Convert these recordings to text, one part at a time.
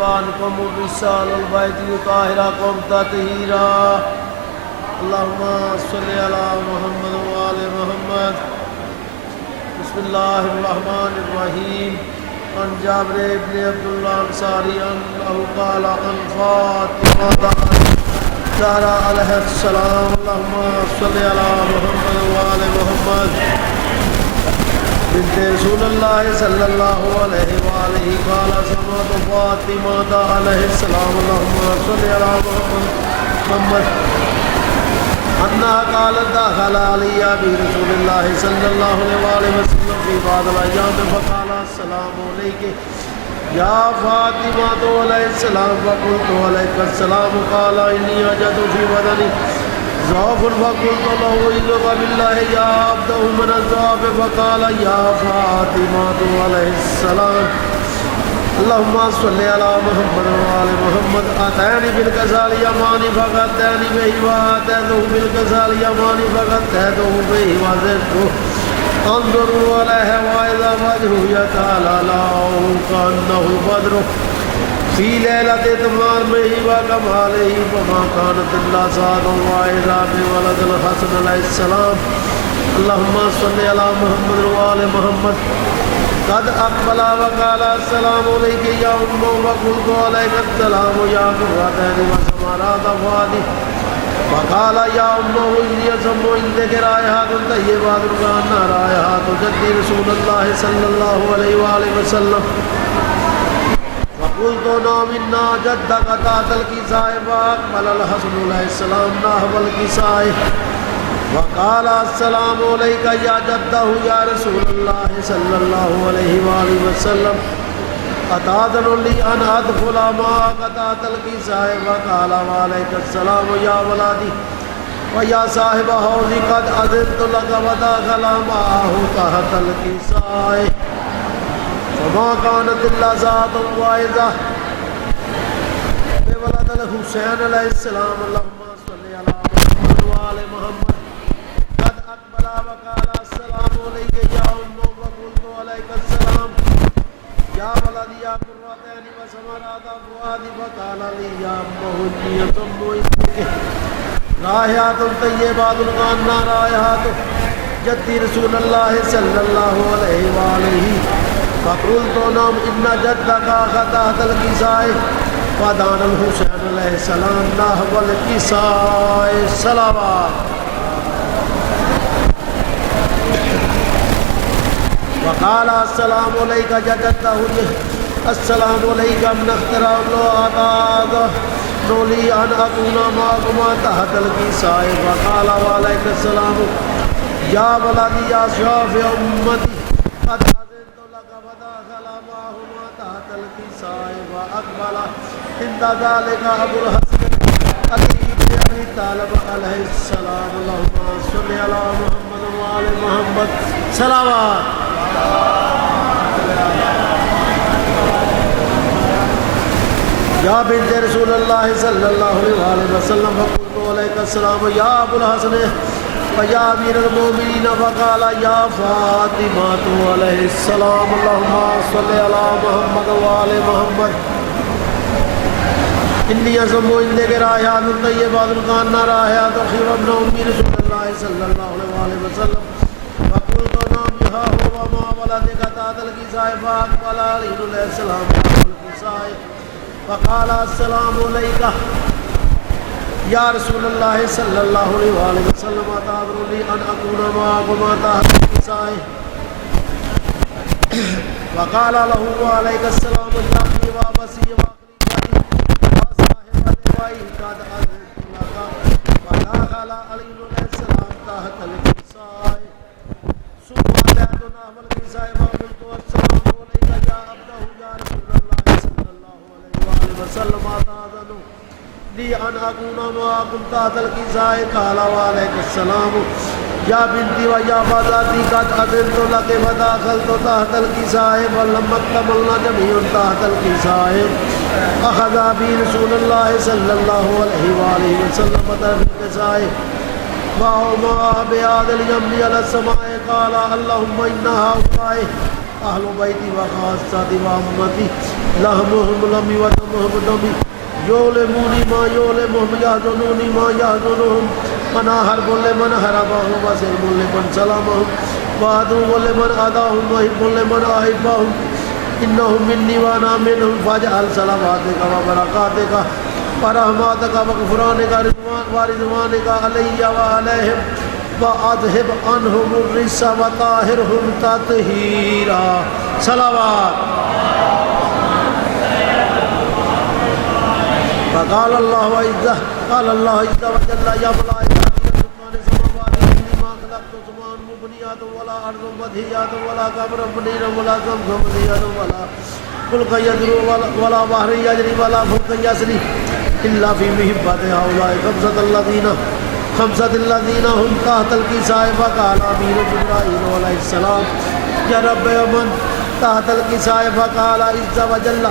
وعنكم الرسال البيت يطهركم تطهيرا اللهم صل على محمد وآل محمد بسم الله الرحمن الرحيم عن جابر بن عبد الله الأنصاري أنه قال عن فاطمة الزهراء عليها السلام اللهم صل على محمد وآل محمد بنت رسول الله صلى الله عليه وآله قال سمعت فاطمة عليه السلام اللهم صل على محمد أنها قالت دخل علي برسول الله صلى الله عليه وسلم في بعض الأيام فقال السلام عليك يا فاطمة عليه السلام فقلت عليك السلام قال إني وجدت في بدني ضعف فقلت له إنك بالله يا عبده من الضعف فقال يا فاطمة عليه السلام اللهم صل على محمد وآل محمد آتاني بالغزال يماني فقدتني به وآتيته بالغزال يماني فقدته به وزدته انظروا عليه وإذا وجهه يتعالى كأنه بدر في ليلة تمامه وكماله فما كانت إلا سعد وإذا بولد الحسن عليه السلام اللهم صل على محمد وآل محمد قد أقبل وقال السلام عليك يا أم وقلت عليك السلام يا قرة وسمرات فؤادي وقال يا أم إني أسمع عندك رائحات طيبات كأنها رائحات جد رسول الله صلى الله عليه وآله وسلم وقلت نعم إن جدك تحت الكساء فأقبل الحسن عليه السلام نحو الكساء وقال السلام عليك يا جده يا رسول الله صلى الله عليه وآله وسلم أتأذن لي أن أدخل معك تحت الكساء وقال وعليك السلام يا ولدي ويا صاحب حوضي قد أذنت لك ودخل معه تحت الكساء وما كانت إلا ذات واحدة بولد الحسين عليه السلام اللهم صل على محمد وآل محمد قد أقبل وقال السلام عليك يا أم وقلت عليك السلام يا ولدي يا قرة عيني وسمرات فؤادي فقال لي يا أمه إني أسمع عندك رائحات طيبات كأنها رائحات جد رسول الله صلى الله عليه وآله فقلت نعم إن جدك أخذ تحت الكساء ودان الحسين عليه السلام نحو الكساء صلوات وقال السلام عليك جدته السلام عليك من اخترع الله أعطاك نولي أن أكون معكما تحت الكساء وقال وعليك السلام يا ولدي يا شافع أمتي قد أذنت لك ودخل معهما تحت الكساء وأقبل عند ذلك أبو الحسن علي بن أبي طالب عليه السلام اللهم صل على محمد وآل محمد صلوات يا بنت رسول الله صلى الله عليه وسلم فقلت عليك السلام يا أبو الحسن ويا أمير المؤمنين فقال يا فاطمة عليه السلام اللهم صل على محمد وآل محمد إني أسمع عندك رائحات طيبات كأنها رائحات أخي وابن أم رسول الله صلى الله عليه وسلم فقلت نعم ها هو وما ولدك تحت الكساء فأقبل علي عليه السلام تحت الكساء فقال السلام عليك يا رسول الله صلى الله عليه وسلم أتأذن لي أن أكون معكما تحت الكساء وقال له وعليك السلام يا أخي وأبصي وأخليفتي وصاحب لواء قد أذنت لك ودخل علي عليه السلام تحت الكساء ثم أتيت نحو الكساء وقلت السلام عليك يا عبده يا رسول الله صلى الله عليه وسلم أتأذن لي أن أكون معكم تحت الكساء قال وعليك السلام يا بنتي ويا بناتي قد أذنت لك ودخلت تحت الكساء فلما اكتملنا جميعا تحت الكساء أخذ بي رسول الله صلى الله عليه وآله وسلم تحت الكساء وهما بهذا اليمن على السماء قال اللهم إن هؤلاء أهل بيتي وخاصتي وأمتي لحمهم لحمي ودمهم دمي يؤلموني ما يؤلمهم يحزنوني ما يحزنهم أنا حرب لمن حربهم وسلم لمن سلمهم وعدو لمن عاداهم وحب لمن أحبهم إنهم مني وأنا منهم فاجعل صلواتك وبركاتك ورحمتك وغفرانك ورضوانك علي وعليهم وأذهب عنهم الرجس وطهرهم تطهيرا صلوات. فقال الله عز وجل يا ملائكة سبحان السماوات إني ما خلقت سماء مبنيات ولا أرض مدهيات ولا قمر منيرا ولا شمس مدهيات ولا فلك يجري ولا بحر يجري ولا فلك يسري إلا في محبة هؤلاء خمسة الذين هم تحت الكساء. فقال أمير جبرائيل عليه السلام يا رب من تحت الكساء فقال عز وجل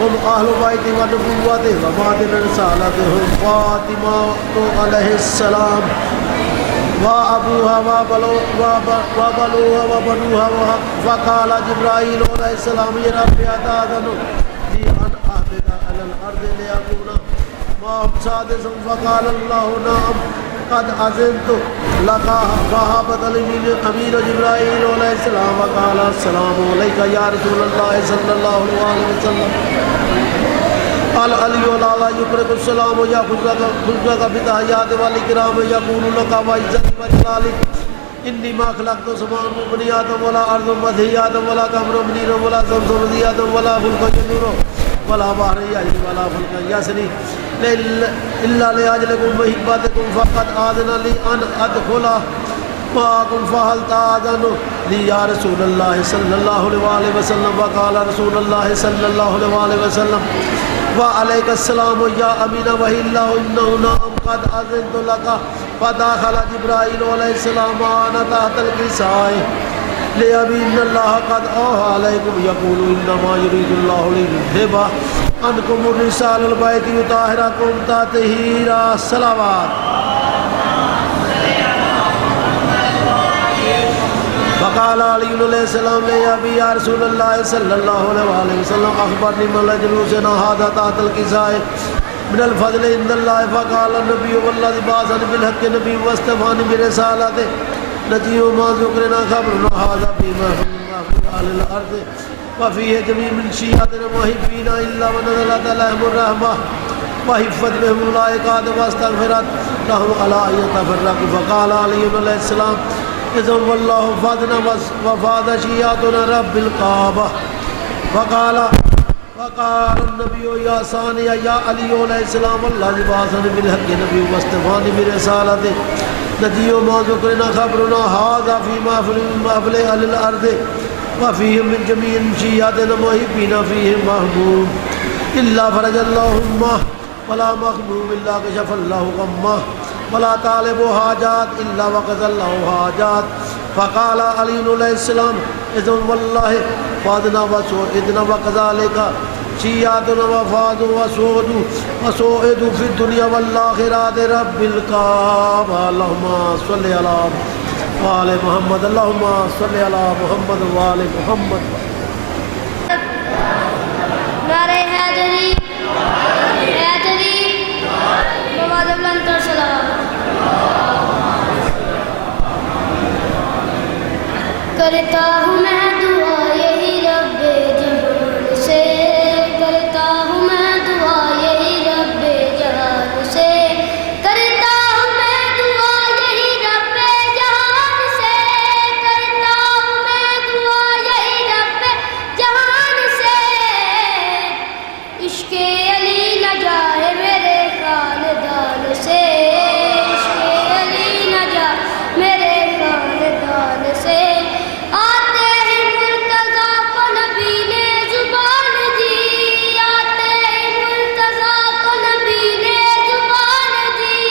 هم أهل بيتي ونبوتي ومعدن رسالتهم فاطمة عليه السلام وأبوها وبلوها وبنوها. فقال جبرائيل عليه السلام يا رب أتأذن لي أن أهبط على الأرض ليكون معهم سادسا. فقال الله نعم قد أذنت لك. فهبط الأمير جبرائيل عليه السلام وقال السلام عليك يا رسول الله صلى الله عليه وسلم. العلي الأعلى يقرئ السلام ويأخذك بالتحيات والإكرام يقول لك وعزتي وجلالي إني ما خلقت سماء مبنيات ولا أرض مدهيات ولا قمر منير ولا شمس مدهيات ولا فلك يجور ولا بحر يجري ولا فلك يسري إلا لأجلكم محبتكم. فقد آذن لي أن أدخل معكم فهل تأذن لي يا رسول الله صلى الله عليه وسلم. وقال رسول الله صلى الله عليه وسلم وعليك السلام يا أمين وحي الله إنه نعم قد أذنت لك. فدخل جبرائيل عليه السلام وأنا تحت الكساء لأبي إن الله قد أوحى عليكم يقول إنما يريد الله ليذهب عنكم الرجس أهل البيت ويطهركم تطهيرا صلوات. فقال علي عليه السلام لأبي يا رسول الله صلى الله عليه وسلم أخبرني ما لجلوسنا هذا تحت الكساء من الفضل عند الله. فقال النبي والذي بعثني بالحق نبي واصطفاني برسالته نجي وما ذكرنا خبرنا هذا فيما في أهل الأرض وفيه جميع من شيعتنا محبين إلا ونزلت عليهم الرحمة وحفت بهم الملائكة واستغفرت لهم على أن يتفرقوا. فقال علي عليه السلام إذن والله فادنا وفاد شيعتنا رب الكعبة. فقال النبي يا ثاني يا علي عليه السلام الذي بعثني بالحق نبي واصطفاني برسالته نجي وما ذكرنا خبرنا هذا فيما في أهل الأرض وفيهم من جميع شيعتنا محبين فيهم محبوب إلا فرج الله همه ولا مخبوب إلا كشف الله غمه ولا طالب حاجات إلا وقضى الله حاجات. فقال علي عليه السلام إذن والله فادنا وسوئدنا وكذلك شيعتنا وفادوا وسوئدوا في الدنيا والآخرة رب الكعبة. اللهم صل على وآل محمد اللهم صل على محمد وآل محمد. نعرہ حیدری حیدری نماز بلند اور سلام. کرتا ہوں میں دعا یہی رب جہان سے کرتا ہوں میں دعا یہی رب جہان سے کرتا ہوں میں دعا یہی رب جہان سے کرتا ہوں میں دعا یہی رب جہان سے. عشق علی نہ جائے میرے خاندان سے عشق علی نہ جائے میرے خاندان سے. آتے ہی مرتضیٰ کو نبی نے زبان دی آتے ہی مرتضیٰ کو نبی نے زبان دی.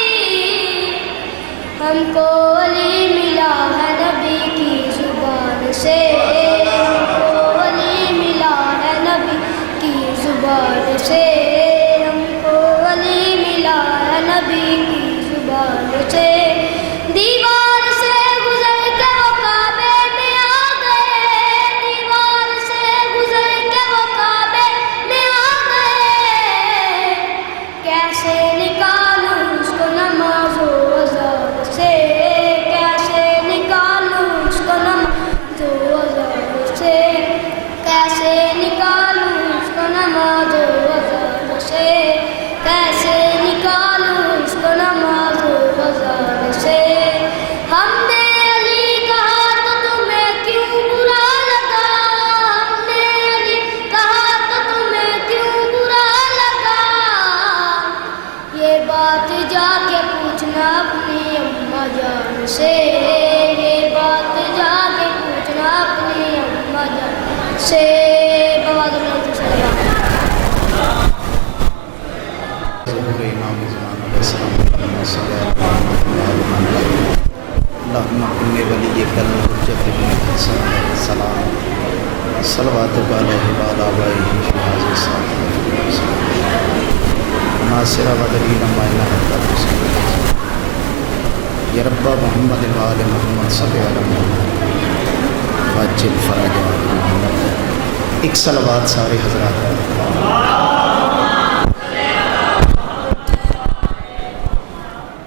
ہم کو علی ملا ہے نبی کی زبان سے ہم کو علی ملا ہے نبی کی زبان سے. اللهم إن وليك الحجة بن الحسن السلام صلواتك عليه وعلى آبائه في هذه الساعة ناصر ودليل ما إله إلا أنت يا رب محمد وآل محمد صل على محمد واجل فرج محمد. ایک صلوات سارے حضرات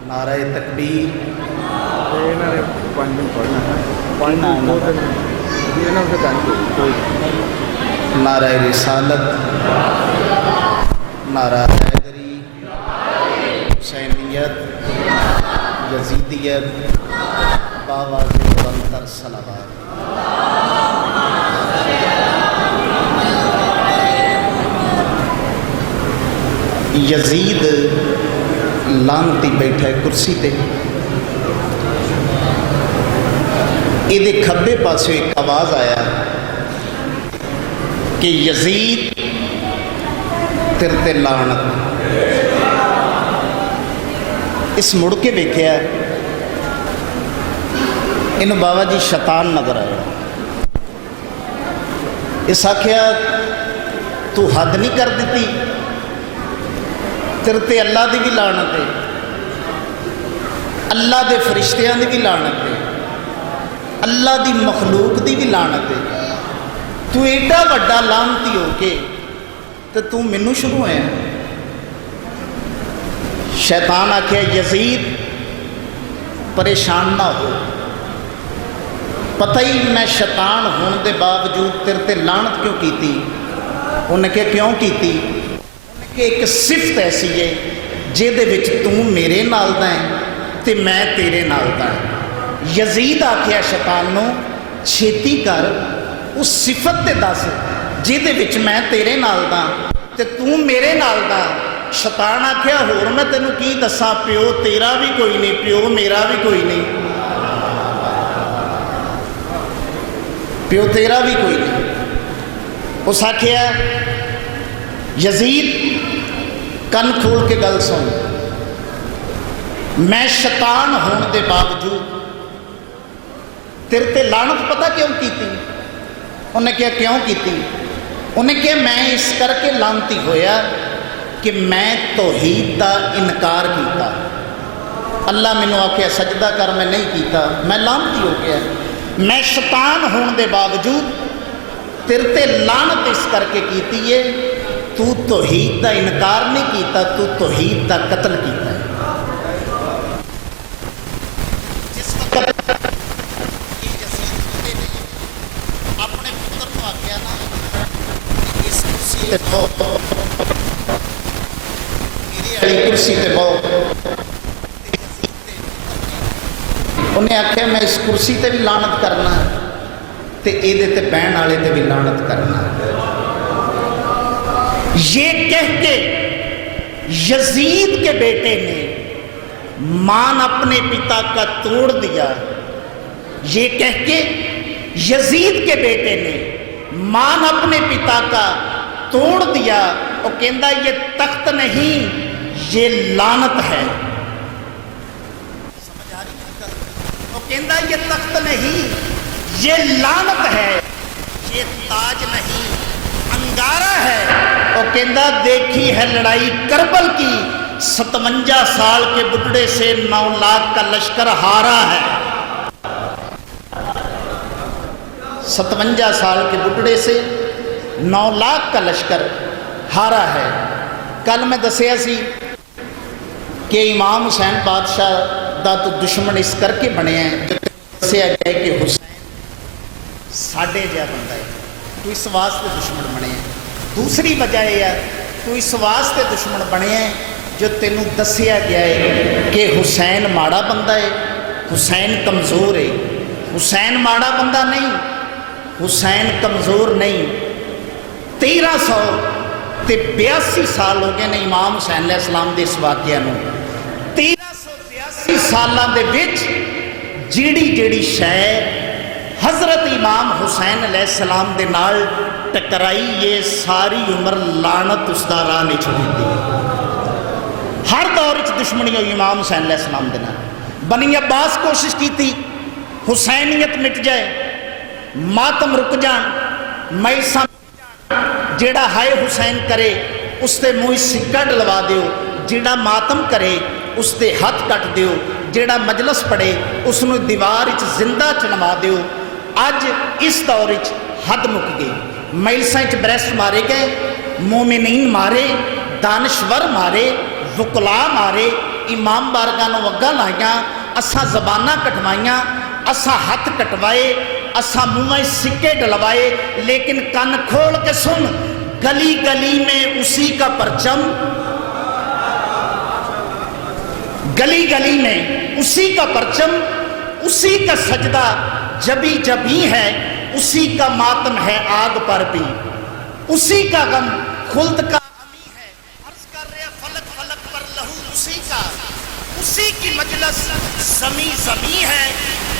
نعرہ تکبیر، نعرہ رسالت، نعرہ حیدری، حسینیت، یزیدیت، باواز بلندر صلوات. یزید لانتی بیٹھا ہے کرسی تے، یہ کھبے پاسے ایک آواز آیا کہ یزید تیرے تے لعنت. اس مڑ کے دیکھا انہوں بابا جی شیطان نظر آیا. اس آخیا تو حد نہیں کر دیتی، تیرے تے اللہ دی بھی لعنت ہے، اللہ دے فرشتیاں دی بھی لعنت ہے، اللہ دی مخلوق دی بھی لعنت ہے. تو ایڈا وڈا لعنتی ہو کے تو مینوں شروع ہے. شیطان آکھیا یزید پریشان نہ ہو، پتہ ہی میں شیطان ہونے دے باوجود تیرے تے لعنت کیوں کیتی. انہیں کہا کیوں کیتی؟ کہ ایک صفت ایسی ہے جہدے وچ تو میرے نال دا ہے تے میں تیرے نال دا ہے. یزید آکھیا شیطان نو چھیتی کر اس صفت تے دس جہدے وچ میں تیرے نال دا تے تو میرے نال دا. شیطان آکھیا ہور میں تینوں کی دساں، پیو تیرا بھی کوئی نہیں، پیو میرا بھی کوئی نہیں، پیو تیرا بھی کوئی نہیں. اس آکھیا یزید کن کھول کے گل سن، میں شیطان ہونے دے باوجود تیرے تے لعنت پتہ کیوں کیتی؟ انہیں کہا کیوں کیتی؟ انہیں کہا میں اس کر کے لعنتی ہویا کہ میں توحید دا انکار کیتا. اللہ مینوں آکھیا سجدہ کر، میں نہیں کیتا، میں لعنتی ہو گیا. میں شیطان ہونے دے باوجود تیرے تے لعنت اس کر کے کیتی ہے، تو توحید دا انکار نہیں کیتا، تو توحید دا قتل کیتا ہے. جس وقت یہ یزید ہوتے نے اپنے پتر کو آکھیا نا اس کرسی تے بہو، میری والی کرسی تے بہو. انہیں آکھیا میں اس کرسی تے بھی لعنت کرنا تے ایدے تے بہن والے تے بھی لعنت کرنا. یہ کہہ کے یزید کے بیٹے نے مان اپنے پتا کا توڑ دیا. یہ کہہ کے یزید کے بیٹے نے مان اپنے پتا کا توڑ دیا. وہ کہندا یہ تخت نہیں یہ لعنت ہے. سمجھ آ رہی ہے؟ وہ کہندا یہ تخت نہیں یہ لعنت ہے، یہ تاج نہیں انگارہ ہے. وہ کہندا دیکھی ہے لڑائی کربل کی، 57 سال کے بڈھڑے سے 9 لاکھ کا لشکر ہارا ہے. 57 سال کے بڈھڑے سے 9 لاکھ کا لشکر ہارا ہے. کل میں دسیا سی کہ امام حسین بادشاہ دا تو دشمن اس کر کے بنے ہیں، دسیا گیا کہ حسین ساڈے جہا بندہ ہے، تو اس واسطے دشمن بنے ہیں. دوسری وجہ یہ ہے تو اس واسطے دشمن بنے ہیں جو تینوں دسیا گیا ہے کہ حسین ماڑا بندہ ہے، حسین کمزور ہے. حسین ماڑا بندہ نہیں، حسین کمزور نہیں. 1382 سال ہو گئے نے امام حسین علیہ السلام دے اس واقعہ نو. 1382 سالاں دے وچ جیڑی شے حضرت امام حسین علیہ السلام دے نال ٹکرائی یہ ساری عمر لعنت اس دا راہ نہیں چھوڑی. ہر دور دشمنی ہوئی امام حسین علیہ السلام دے نال۔ بنی عباس کوشش کی تھی حسینیت مٹ جائے، ماتم رک جان، میسا جیڑا ہائے حسین کرے اس تے موئی سکہ ڈلوا دیو، جیڑا ماتم کرے اس تے ہاتھ کٹ دیو، جیڑا مجلس پڑے اس نو دیوار اچ زندہ چنوا دیو۔ اج اس دور اچ حد مک گئی، میسا اچ بریسٹ مارے گئے، مومنین مارے، دانشور مارے، وکلا مارے، امام بارگاہ نو وگاں لائیاں، اساں زباناں کٹوائیاں، اساں ہاتھ کٹوائے، اساں منہ سکے ڈلوائے، لیکن کن کھول کے سن، گلی گلی میں اسی کا پرچم، گلی گلی میں اسی کا پرچم، اسی کا سجدہ جبی جبی ہے، اسی کا ماتم ہے آگ پر بھی، اسی کا غم خلد کا امی ہے، عرض کر رہے فلک فلک پر لہو اسی کا، اسی کی مجلس زمیں زمیں ہے۔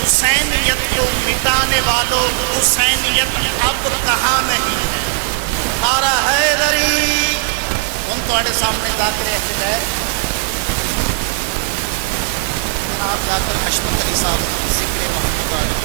حسینیت کو مٹانے والوں حسینیت اب کہاں نہیں ہے، نعرہ حیدری۔ ہم تواڈے سامنے ذاکر اہل ہے جناب ذاکر حشمت علی صاحب ذکر محمود علی۔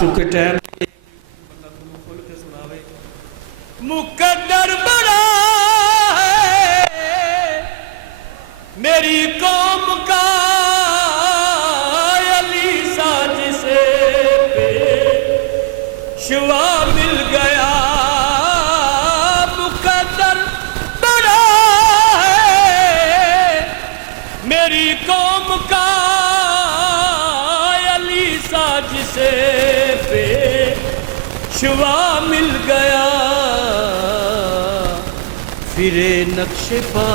چونکہ ٹائم مقدر بڑا ہے میری قوم کا، علی ساج سے پیشوا مل گیا، مقدر بڑا ہے میری قوم کا، علی ساج سے پیشوا مل گیا، پھرے نقش پا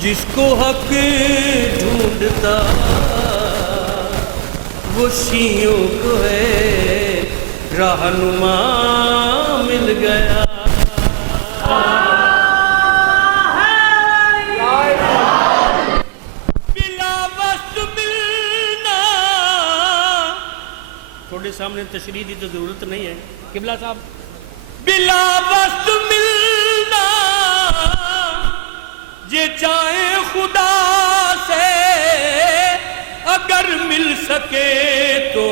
جس کو حق ڈھونڈتا، وہ شیعوں کو ہے رہنما مل گیا۔ بلا وقت ملنا، تھوڑے سامنے تشریح دی تو ضرورت نہیں ہے قبلہ صاحب، بلا وقت ملنا یہ چاہے خدا سے، اگر مل سکے تو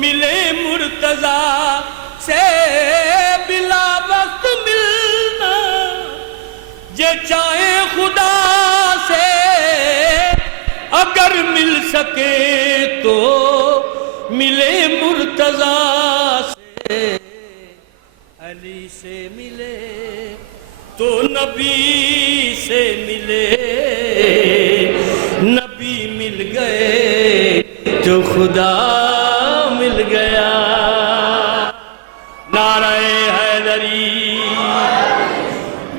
ملے مرتضیٰ سے، بلا وقت ملنا یہ چاہے خدا سے، اگر مل سکے تو ملے مرتضیٰ سے، علی سے ملے تو نبی سے ملے، نبی مل گئے تو خدا مل گیا، نعرہ حیدری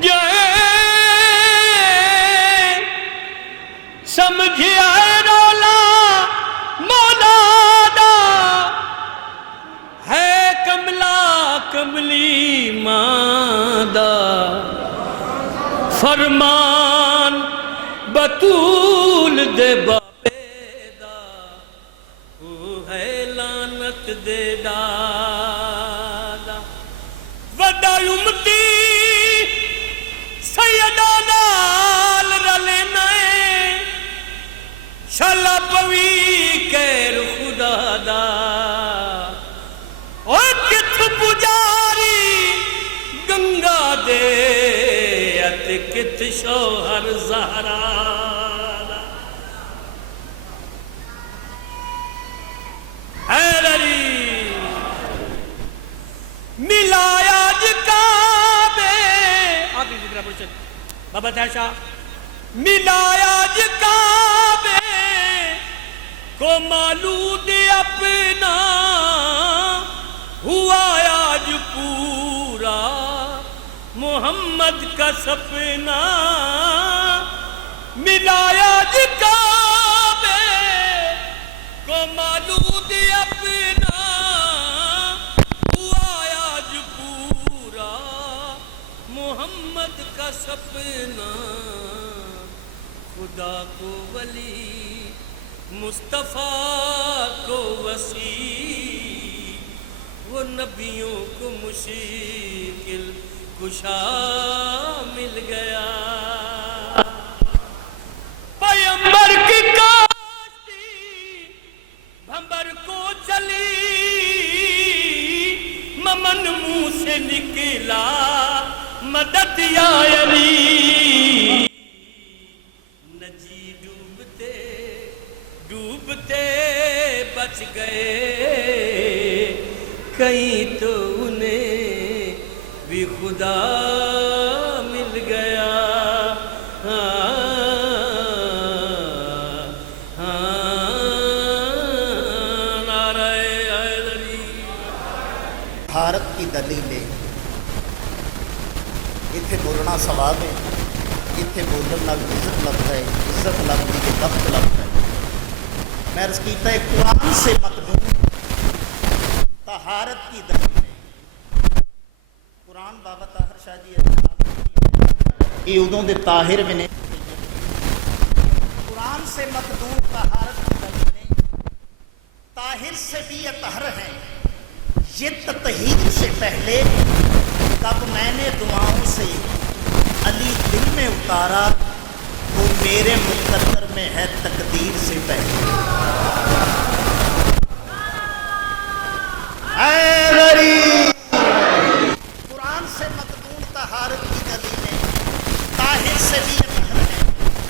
جائے سمجھیا رولا مولا دا ہے، کملا کملی ماں فرمان بطول دے بابے دا، وہ ہے لعنت دے دادا، وڈا امتی سیدہ نال رلے نئے، شلا پوی کیر خدا دا او کتھ پجاری گنگا دے ات کتھ شوہر زہرا دا حیدری ملایا جکابے آگے ذکرہ پڑھ چل بابا تیر شاہ ملایا جکابے کو مالود اپنا ہوا آج پورا محمد کا سپنا ملایا جکابے کو مالود اپنا ہوا آج پورا محمد کا سپنا خدا کو ولی مصطفیٰ کو وسیع وہ نبیوں کو مشکل کشا مل گیا پیغمبر کی کاشتی بھمبر کو چلی ممن منہ سے نکلا مدد یا علی نجی ڈوبتے ڈوبتے بچ گئے کہیں تو انہیں بھی خدا مل گیا نعرہ حیدری بھارت کی دلیلیں اتنے بولنا ثواب ہے اتنے بولن نال عزت لگتا ہے عزت لگتی ہے وقت لگتا ہے میں عرض کیتا ہے قرآن سے مقدوم طہارت کی دلیلیں قرآن بابا طاہر شاہ جی یہ ادوں دے طاہر میں نے قرآن سے مقدوم طہارت کی دلیلیں طاہر سے بھی اطہر ہیں یہ تطہیر سے پہلے کب میں نے دعاؤں سے علی دل میں اتارا وہ میرے مقدر میں ہے تقدیر سے پہلے حیدری قرآن سے مقدوم طہارت کی دلیلیں طاہر سے بھی اطہر ہیں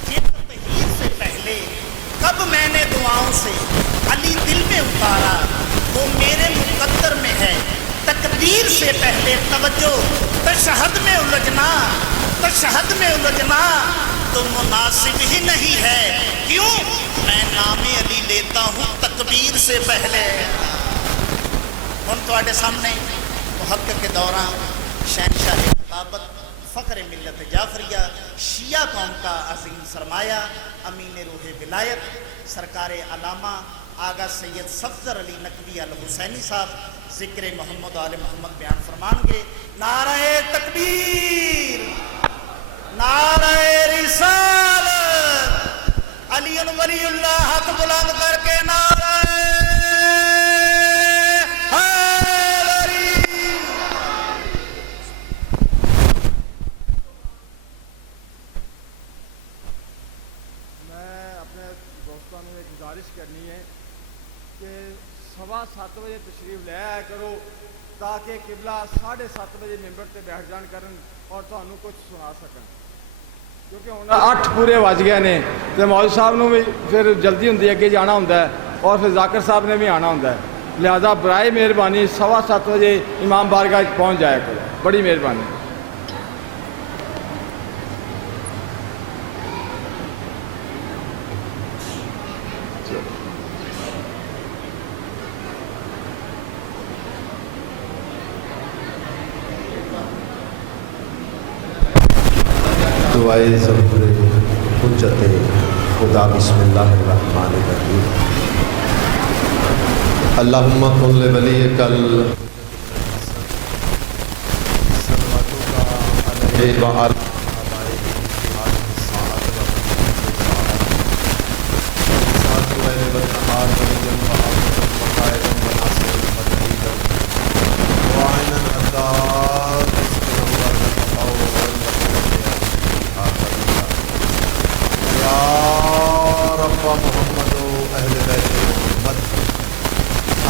یہ تطہیر سے پہلے کب میں نے دعاؤں سے علی دل میں اتارا وہ میرے مقدر میں ہے تقدیر سے پہلے توجہ تشہد میں الجھنا تو مناسب ہی نہیں ہے کیوں میں نام علی لیتا ہوں تکبیر سے پہلے ہن تواڈے سامنے محقق کے دوران شہنشاہ خطابت فخر ملت جعفریہ شیعہ قوم کا عظیم سرمایہ امین روح ولایت سرکار علامہ آغا سید صفدر علی نقوی الحسینی صاحب ذکر محمد آل محمد بیان فرمان گے نعرہ تکبیر نعرہ رسالت علی ولی اللہ ہاتھ بلند کر کے نعرہ حیدری میں اپنے دوستوں نے ایک گزارش کرنی ہے کہ 7:15 بجے تشریف لے آیا کرو تاکہ قبلہ 7:30 بجے ممبر تے بیٹھ جان کرن اور تانوں کچھ سنا سکن کیونکہ ہن 8 پورے وج گئے نے تے مولوی صاحب نوں بھی پھر جلدی ہوندی ہے اگے جانا ہوندا ہے اور پھر ذاکر صاحب نے بھی آنا ہوندا ہے لہذا برائے مہربانی 7:15 بجے امام بارگاہ پہنچ جایا کرو بڑی مہربانی دعائے ضرور حجت خدا بسم اللہ الرحمن الرحیم اللہم کن لولیک صلواتک علیہ وآلہ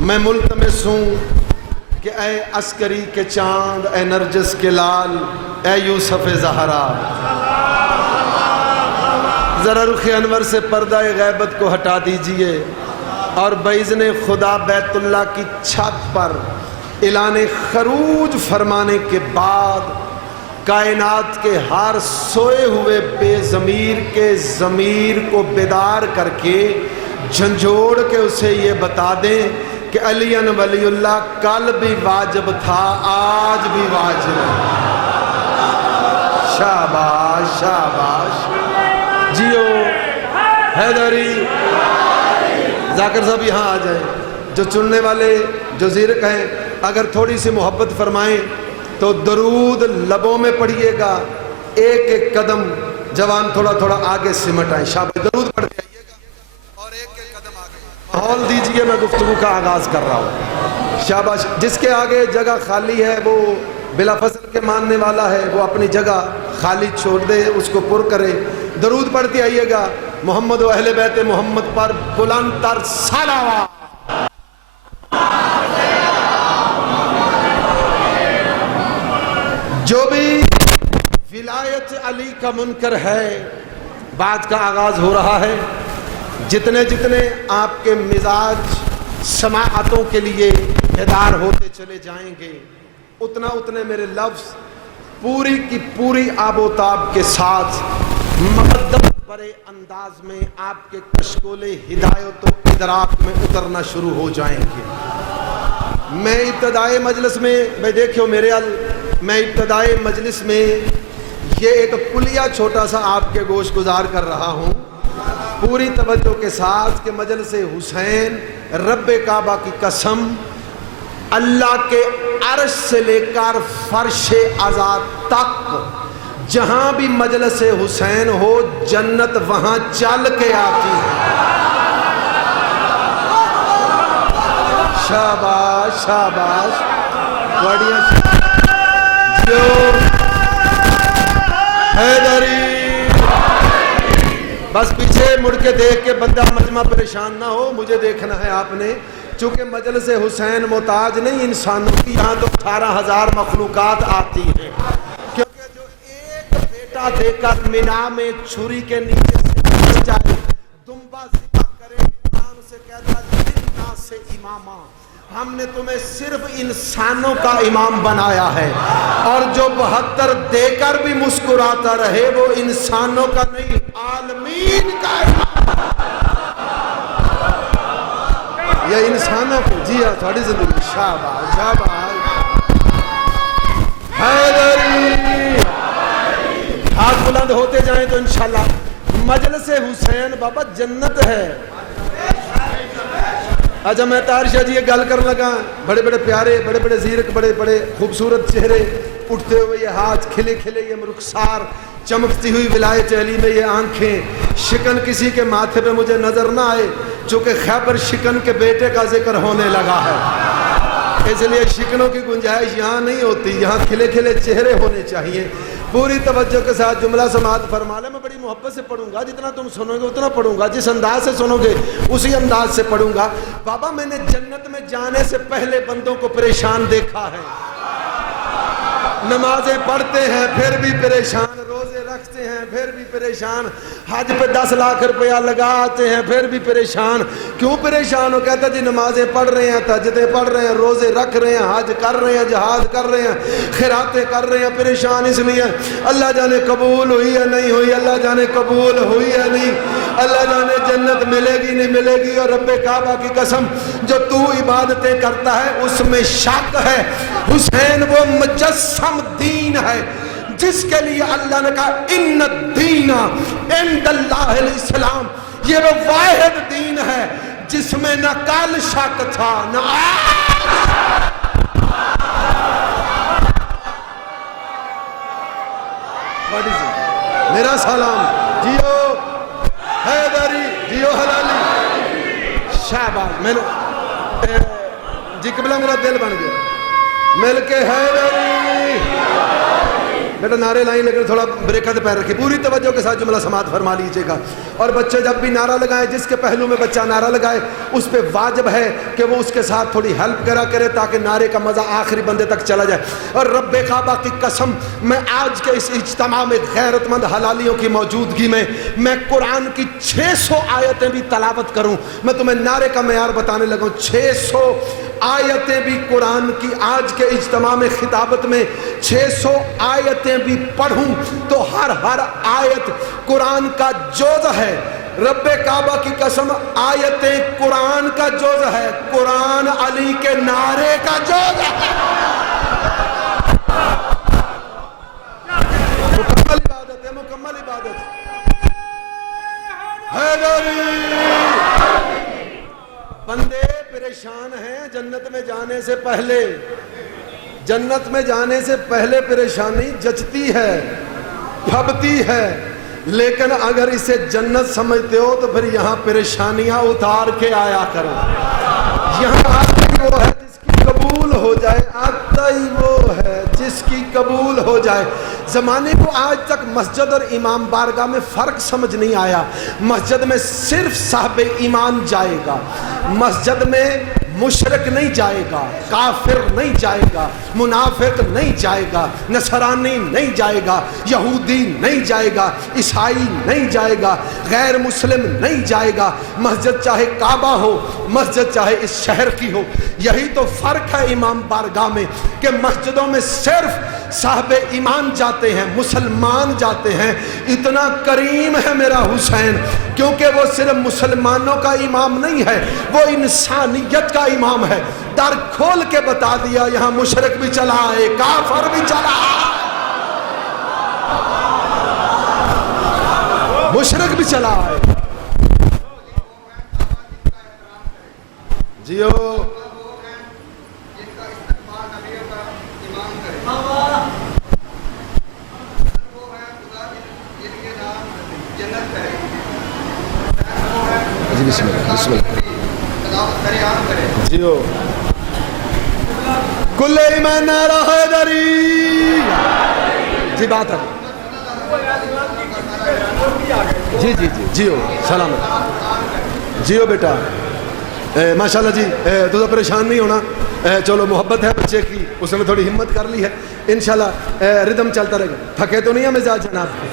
میں ملتمس ہوں کہ اے عسکری کے چاند، اے نرجس کے لال، اے یوسف زہرا، ذرا رخ انور سے پردہ غیبت کو ہٹا دیجئے اور باذن خدا بیت اللہ کی چھت پر اعلان خروج فرمانے کے بعد کائنات کے ہر سوئے ہوئے بے ضمیر کے ضمیر کو بیدار کر کے جھنجھوڑ کے اسے یہ بتا دیں کہ علی ولی اللہ کل بھی واجب تھا، آج بھی واجب ہے۔ شاباش شاباش، جیو حیدری۔ ذاکر صاحب یہاں آ جائیں، جو چننے والے جو زیرک ہیں اگر تھوڑی سی محبت فرمائیں تو درود لبوں میں پڑھیے گا، ایک ایک قدم جوان تھوڑا تھوڑا آگے سمٹ آئیں۔ شاباش، درود پڑھ کے آئیے گا اور ایک ایک قدم آگے ماحول دیجئے، میں گفتگو کا آغاز کر رہا ہوں۔ شاباش، جس کے آگے جگہ خالی ہے وہ بلا فصل کے ماننے والا ہے، وہ اپنی جگہ خالی چھوڑ دے، اس کو پر کرے۔ درود پڑھتے آئیے گا محمد و اہل بیت محمد پر بلند تر صلوات۔ جو بھی ولایت علی کا منکر ہے، بات کا آغاز ہو رہا ہے۔ جتنے جتنے آپ کے مزاج سماعتوں کے لیے بیدار ہوتے چلے جائیں گے، اتنا اتنے میرے لفظ پوری کی پوری آب و تاب کے ساتھ مقدم برے انداز میں آپ کے کشکول ہدایت و ادراک میں اترنا شروع ہو جائیں گے۔ میں ابتدائی مجلس میں دیکھو میرے میں ابتدائی مجلس میں یہ ایک کلیہ چھوٹا سا آپ کے گوش گزار کر رہا ہوں پوری توجہ کے ساتھ کہ مجلس حسین رب کعبہ کی قسم اللہ کے عرش سے لے کر فرش عزا تک جہاں بھی مجلس حسین ہو جنت وہاں چل کے آتی ہے۔ شاباش شاباش، بڑھیا جو حیدری۔ بس پیچھے مڑ کے دیکھ کے بندہ مجمع پریشان نہ ہو، مجھے دیکھنا ہے آپ نے، چونکہ مجلس حسین محتاج نہیں انسانوں کی، یہاں تو 18,000 مخلوقات آتی ہیں، کیونکہ جو ایک بیٹا دے کر مینا میں چھری کے نیچے سے پھنس جائے، دمبا ذبح کرے، قرآن سے کہتا جنہ سے امامہ، ہم نے تمہیں صرف انسانوں کا امام بنایا ہے، اور جو 72 دے کر بھی مسکراتا رہے وہ انسانوں کا نہیں عالمین کا امام۔ یہ انسانوں کو، جی ہاں تھوڑی زندگی، شاباش شاباش حیدری۔ ہاتھ بلند ہوتے جائیں تو انشاءاللہ مجلس حسین بابا جنت ہے۔ اچھا میں طاہر شاہ جی یہ گل کرنے لگا، بڑے بڑے پیارے، بڑے بڑے زیرک، بڑے بڑے خوبصورت چہرے، اٹھتے ہوئے یہ ہاتھ، کھلے کھلے یہ رخسار، چمکتی ہوئی ولایت علی میں یہ آنکھیں، شکن کسی کے ماتھے پہ مجھے نظر نہ آئے، چونکہ خیبر شکن کے بیٹے کا ذکر ہونے لگا ہے، اس لیے شکنوں کی گنجائش یہاں نہیں ہوتی، یہاں کھلے کھلے چہرے ہونے چاہیے۔ پوری توجہ کے ساتھ جملہ سماعت فرما لیں، میں بڑی محبت سے پڑھوں گا، جتنا تم سنو گے اتنا پڑھوں گا، جس انداز سے سنو گے اسی انداز سے پڑھوں گا۔ بابا میں نے جنت میں جانے سے پہلے بندوں کو پریشان دیکھا ہے، نمازیں پڑھتے ہیں پھر بھی پریشان، روزے رکھتے ہیں پھر بھی پریشان، حج پہ 10 لاکھ روپیہ لگاتے ہیں پھر بھی پریشان۔ کیوں پریشان ہو؟ کہتا جی نمازیں پڑھ رہے ہیں، تہجدیں پڑھ رہے ہیں، روزے رکھ رہے ہیں، حج کر رہے ہیں، جہاد کر رہے ہیں، خیراتیں کر رہے ہیں، پریشان اس لیے اللہ جانے قبول ہوئی ہے نہیں ہوئی، اللہ جانے قبول ہوئی ہے نہیں، اللہ جانے جنت ملے گی نہیں ملے گی۔ اور رب کعبہ کی قسم جو تو عبادتیں کرتا ہے اس میں شک ہے، حسین وہ مجسم دین ہے جس کے لیے اللہ نے کہا ان الدین عند اللہ الاسلام، یہ وہ واحد دین ہے جس میں نہ کل شک تھا نہ میرا سلام، جیو حیدری، جیو حلالی، شاباش۔ میں نے جی قبلہ میرا دل بن گیا، مل کے حیدری بیٹا نعرے لائیں لیکن تھوڑا بریکہ پہ پیر رکھیں, پوری توجہ کے ساتھ جملہ سماعت فرما لیجئے گا. اور بچے جب بھی نعرہ لگائیں, جس کے پہلو میں بچہ نعرہ لگائے اس پہ واجب ہے کہ وہ اس کے ساتھ تھوڑی ہیلپ کرے تاکہ نعرے کا مزہ آخری بندے تک چلا جائے. اور رب کعبہ کی قسم, میں آج کے اس اجتماع میں غیرت مند حلالیوں کی موجودگی میں قرآن کی 600 آیتیں بھی تلاوت کروں. میں تمہیں نعرے کا معیار بتانے لگا ہوں. 600 آیتیں بھی قرآن کی آج کے اجتماع میں خطابت میں 600 آیتیں بھی پڑھوں تو ہر آیت قرآن کا جوز ہے. رب کعبہ کی قسم آیتیں قرآن کا جوز ہے, قرآن علی کے نعرے کا جوز ہے. مکمل عبادت ہے, مکمل عبادت. حیدری بندے پریشان ہیں جنت میں جانے سے پہلے, جنت میں جانے سے پہلے پریشانی جچتی ہے, پھبتی ہے, لیکن اگر اسے جنت سمجھتے ہو تو پھر یہاں پریشانیاں اتار کے آیا کرو. یہاں آتا ہی وہ ہے جس کی قبول ہو جائے, آتا ہی وہ ہے جس کی قبول ہو جائے. زمانے کو آج تک مسجد اور امام بارگاہ میں فرق سمجھ نہیں آیا. مسجد میں صرف صاحب ایمان جائے گا, مسجد میں مشرک نہیں جائے گا, کافر نہیں جائے گا, منافق نہیں جائے گا, نصرانی نہیں جائے گا, یہودی نہیں جائے گا, عیسائی نہیں جائے گا, غیر مسلم نہیں جائے گا. مسجد چاہے کعبہ ہو, مسجد چاہے اس شہر کی ہو. یہی تو فرق ہے امام بارگاہ میں کہ مسجدوں میں صرف صاحب ایمان جاتے ہیں, مسلمان جاتے ہیں. اتنا کریم ہے میرا حسین کیونکہ وہ صرف مسلمانوں کا امام نہیں ہے, وہ انسانیت کا امام ہے. در کھول کے بتا دیا یہاں مشرک بھی چلا ہے, کافر بھی چلا ہے, مشرک بھی چلا ہے. جیو بسم اللہ جیو کل ایمان نعرہ حیدری. جی بات ہے, جی جی جی جیو سلامت جیو بیٹا. ماشاءاللہ جی تو پریشان نہیں ہونا, چلو محبت ہے بچے کی, اس نے تھوڑی ہمت کر لی ہے, انشاءاللہ ردم چلتا رہے گا. تھکے تو نہیں ہے مزاج جناب کے.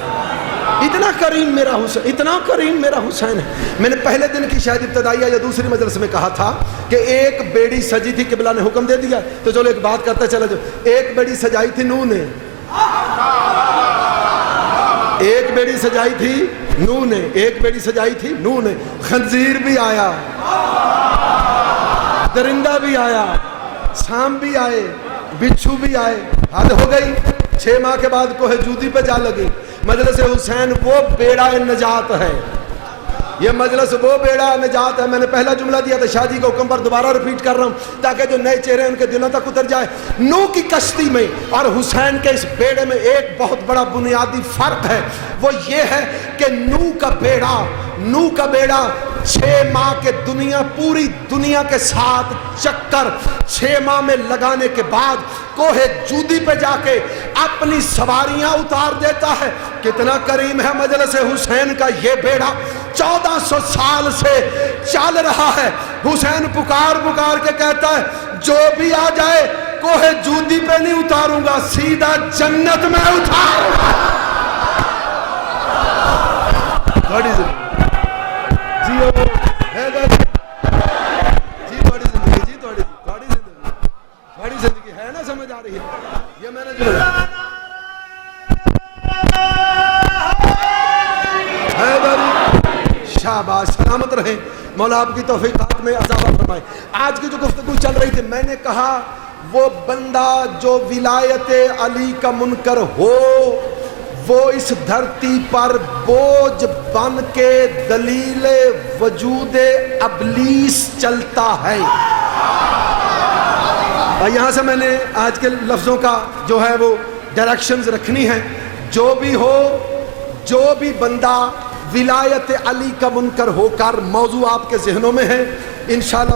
اتنا کریم میرا حسین, اتنا کریم میرا حسین ہے. میں نے پہلے دن کی شاید ابتدائیہ یا دوسری مجلس میں کہا تھا کہ ایک بیڑی سجی تھی, قبلہ نے حکم دے دیا تو چلو ایک بات کرتا چلا جاؤ. ایک بیڑی سجائی تھی نوح نے, ایک بیڑی سجائی تھی نوح نے, ایک بیڑی سجائی تھی نوح نے. خنزیر بھی آیا, درندہ بھی آیا, سام بھی آئے, بچھو بھی آئے. حد ہو گئی. 6 ماہ کے بعد کوہ جودی پہ جا لگی. مجلس حسین وہ بیڑا نجات ہے, یہ مجلس وہ بیڑا نجات ہے. میں نے پہلا جملہ دیا تھا, شاہ جی کے حکم پر دوبارہ ریپیٹ کر رہا ہوں تاکہ جو نئے چہرے ان کے دلوں تک اتر جائے. نوح کی کشتی میں اور حسین کے اس بیڑے میں ایک بہت بڑا بنیادی فرق ہے. وہ یہ ہے کہ نوح کا بیڑا 6 ماہ کے پوری دنیا کے ساتھ چکر 6 ماہ میں لگانے کے بعد کوہ جودی پہ جا کے اپنی سواریاں اتار دیتا ہے. کتنا کریم ہے مجلس حسین کا یہ بیڑا. 1400 سال سے چل رہا ہے. حسین پکار کے کہتا ہے جو بھی آ جائے کوہ جودی پہ نہیں اتاروں گا, سیدھا جنت میں اتاروں گا. جیو حیدر جی, تھوڑی زندگی جی, تھوڑی زندگی ہے نا, سمجھ آ رہی ہے یہ میں نے جو حیدر. شاباش, سلامت رہیں, مولا آپ کی توفیقات میں اضافہ فرمائے. آج کی جو گفتگو چل رہی تھی, میں نے کہا وہ بندہ جو ولایت علی کا منکر ہو وہ اس دھرتی پر بوجھ بن کے دلیل وجود ابلیس چلتا ہے. یہاں سے میں نے آج کے لفظوں کا جو ہے وہ ڈائریکشنز رکھنی ہے. جو بھی ہو, جو بھی بندہ ولایت علی کا منکر ہو کر, موضوع آپ کے ذہنوں میں ہے انشاءاللہ.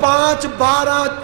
5, 12,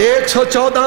114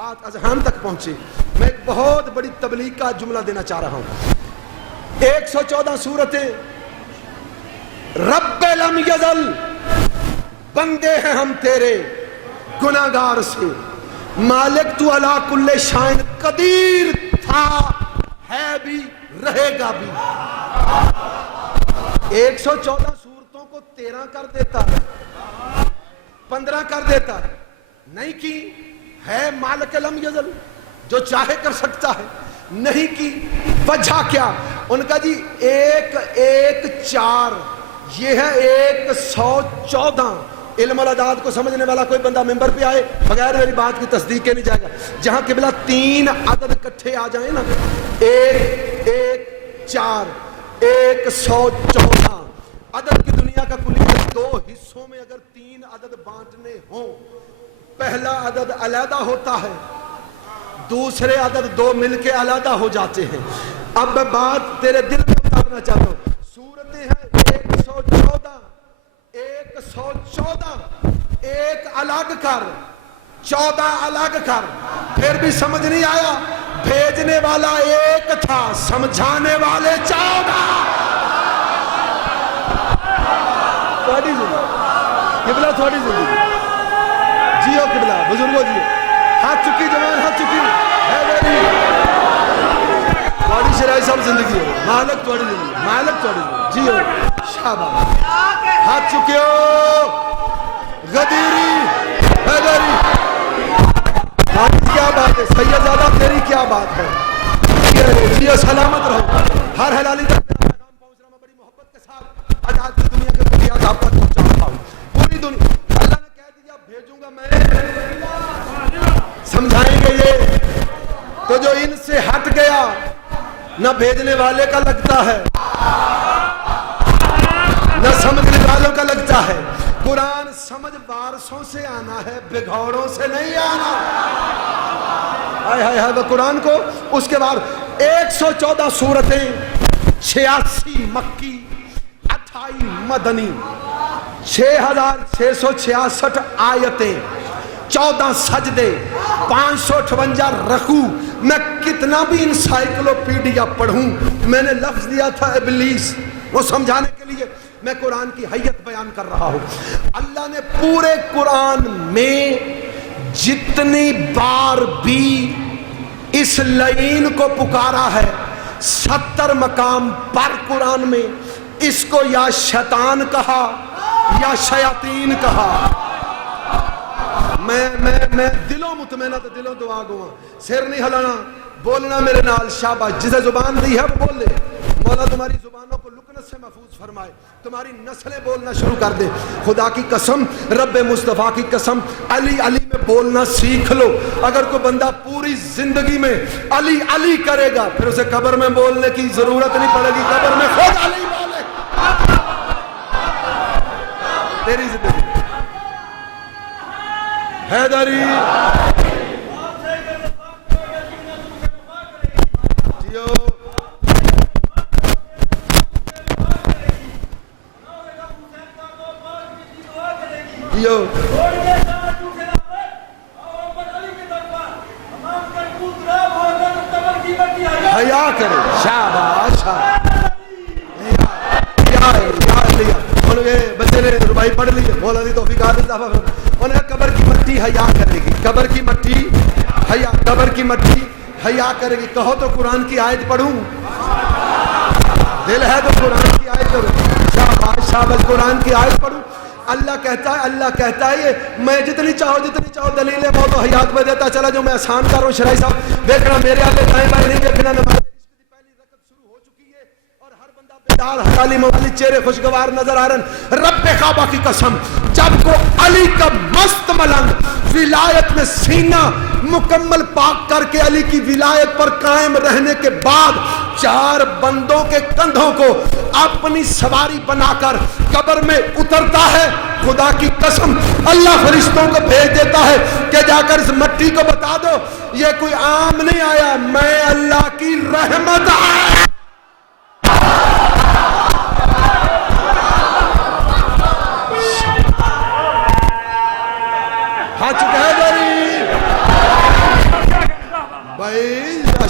بات اذہان تک پہنچے. میں ایک بہت بڑی تبلیغ کا جملہ دینا چاہ رہا ہوں. 114 سورتیں رب لم یزل، بندے ہیں ہم تیرے گناہگار سے، مالک تو علی کل شائن قدیر تھا، ہے بھی رہے گا بھی. 114 سورتوں کو 13 کر دیتا ہے، 15 کر دیتا ہے، نہیں کی ہے مالک لم یزل، جو چاہے کر سکتا ہے، نہیں کی. وجہ کیا؟ ان کا جی 114 یہ ہے 114. علم الاعداد کو سمجھنے والا کوئی بندہ ممبر پہ آئے بغیر میری بات کی تصدیق کے نہیں جائے گا. جہاں قبلہ 3 عدد اکٹھے آ جائیں نا، 1 1 4 114 عدد کی دنیا کا کلیہ 2 حصوں میں اگر 3 عدد بانٹنے ہوں، پہلا عدد علیحدہ ہوتا ہے، دوسرے عدد 2 مل کے علیحدہ ہو جاتے ہیں. اب میں بات تیرے دل میں اتارنا چاہتا ہوں. سورتیں ہیں 114 ایک الگ کر، 14 الگ کر، پھر بھی سمجھ نہیں آیا. بھیجنے والا ایک تھا، سمجھانے والے 14. تھوڑی زندگی قبلہ، تھوڑی زندگی جیو قبلہ، بزرگوں جیو. ہاتھ چکی جوان، ہاتھ چکی ہے میری تھوڑی شرائع صاحب زندگی ہو، مالک تھوڑی زندگی، مالک تھوڑی زندگی جیو. شاباش، ہاتھ چکے ہو غدیری حیدری. کیا بات ہے سیدزادہ، تیری کیا بات ہے. جیو سلامت رہو. ہر حلالی تک میرا پیغام پہنچ رہا. میں بڑی محبت کے ساتھ آج آج کی دنیا کے کلیات آپ تک پہنچا رہا ہوں. پوری دنیا اللہ نے کہہ دیا بھیجوں گا میں، سمجھائیں گے یہ. تو جو ان سے ہٹ گیا نہ بھیجنے والے کا لگتا ہے نہ سمجھنے والوں کا لگتا ہے. قرآن سمجھ وارثوں سے آنا ہے، بگھوڑوں سے نہیں آنا. ہائے ہائے ہائے. وہ قرآن کو اس کے بعد 114 سورتیں، 86 مکی، 28 مدنی، 6666 آیتیں، 14 سجدے، 558 رکوع. میں کتنا بھی انسائکلوپیڈیا پڑھوں، میں نے لفظ دیا تھا ابلیس، وہ سمجھانے کے لیے میں قرآن کی حیت بیان کر رہا ہوں. اللہ نے پورے قرآن میں جتنی بار بھی اس لعین کو پکارا ہے، 70 مقام پر قرآن میں اس کو یا شیطان کہا یا شیاطین کہا. میں دلوں مطمئنہ تو دلوں دعا گوا، سر نہیں ہلانا، بولنا میرے نال. شاباش، جسے زبان دی ہے وہ بول لے. مولا تمہاری زبانوں کو لکنت سے محفوظ فرمائے، تمہاری نسلیں بولنا شروع کر دے. خدا کی قسم، رب مصطفیٰ کی قسم، علی علی میں بولنا سیکھ لو. اگر کوئی بندہ پوری زندگی میں علی علی کرے گا، پھر اسے قبر میں بولنے کی ضرورت نہیں پڑے گی، قبر میں خود علی بولے. تیری زندگی حیدری جیو. جیو حیا کرے. شاباش. بچے نے ربائی پڑھ لی، مولا دی توفیق انہیں قبر کی مٹی حیا کرے گی، قبر کی مٹی حیا، قبر کی مٹی حیا کرے گی. کہو تو قرآن کی آیت پڑھوں، دل ہے تو قرآن کی آیت کرو. شاباش شاباش، قرآن کی آیت پڑھوں. اللہ کہتا ہے یہ میں جتنی چاہو دلیل موت و حیات میں دیتا چلا جو. میں آسان کر رہا ہوں. شرائع صاحب دیکھنا میرے آگے دائیں بائیں نہیں دیکھنا. نماز کی پہلی رکعت شروع ہو چکی ہے اور ہر بندہ بیدار، حلالی موالی، چہرے خوشگوار نظر آ رہے ہیں. رب کعبہ کی قسم، جب کو علی کا مست ملنگ ولایت میں سینہ مکمل پاک کر کے علی کی ولایت پر قائم رہنے کے بعد 4 بندوں کے کندھوں کو اپنی سواری بنا کر قبر میں اترتا ہے، خدا کی قسم اللہ فرشتوں کو بھیج دیتا ہے کہ جا کر اس مٹی کو بتا دو یہ کوئی عام نہیں آیا، میں اللہ کی رحمت آیا.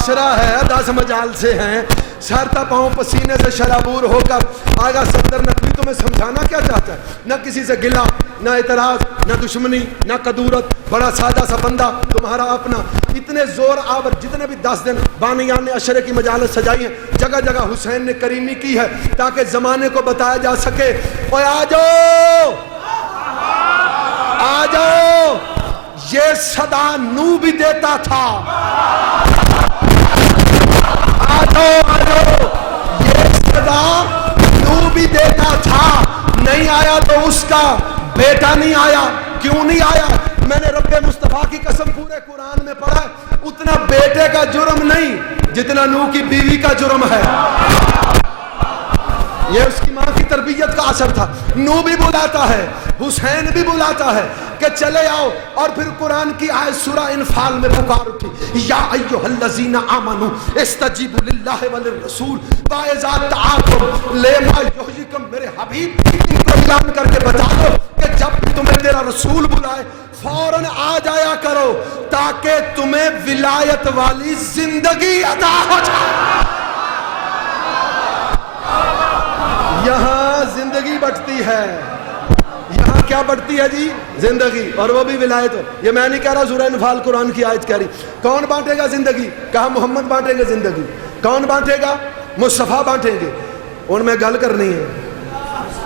معاشرہ ہے 10 مجال سے ہیں، سر تا پاؤں پسینے سے شرابور ہو کر آگا صدر نقوی تمہیں سمجھانا کیا چاہتا ہے؟ نہ کسی سے گلا، نہ اعتراض، نہ دشمنی، نہ کدورت، بڑا سادہ سا بندہ تمہارا اپنا. اتنے زور آور جتنے بھی 10 دن بانیان نے عشرے کی مجالس سجائی ہیں، جگہ جگہ حسین نے کریمی کی ہے تاکہ زمانے کو بتایا جا سکے اوے آ جاؤ آ جاؤ. یہ صدا نو بھی دیتا تھا، آ جاؤ. یہ صدا نو بھی دیتا تھا. نہیں آیا تو اس کا بیٹا نہیں آیا. کیوں نہیں آیا؟ میں نے رب مصطفیٰ کی قسم پورے قرآن میں پڑھا ہے، اتنا بیٹے کا جرم نہیں جتنا نو کی بیوی کا جرم ہے. یہ اس کی ماں کی تربیت کا اثر تھا. نو بھی بلاتا ہے، حسین بھی بلاتا ہے کہ چلے آؤ. اور پھر قرآن کی آیت سورہ انفال میں پکار اٹھی، یا ایھا الذین آمنوا استجیبوا للہ وللرسول واذا دعاکم لما یحییکم. میرے حبیب ان کو اعلان کر کے بتا دو کہ جب تمہیں تیرا رسول بلائے فوراً آ جایا کرو تاکہ تمہیں ولایت والی زندگی عطا ہو جائے. یہاں زندگی بٹتی ہے. یہاں کیا بٹتی ہے جی؟ زندگی، اور وہ بھی ولایت ہو. یہ میں نہیں کہہ رہا، سورہ انفال قرآن کی آیت کہہ رہی. کون بانٹے گا زندگی؟ کہا محمد بانٹیں گے زندگی. کون بانٹے گا؟ مصطفیٰ بانٹیں گے. ان میں گل کرنی ہے،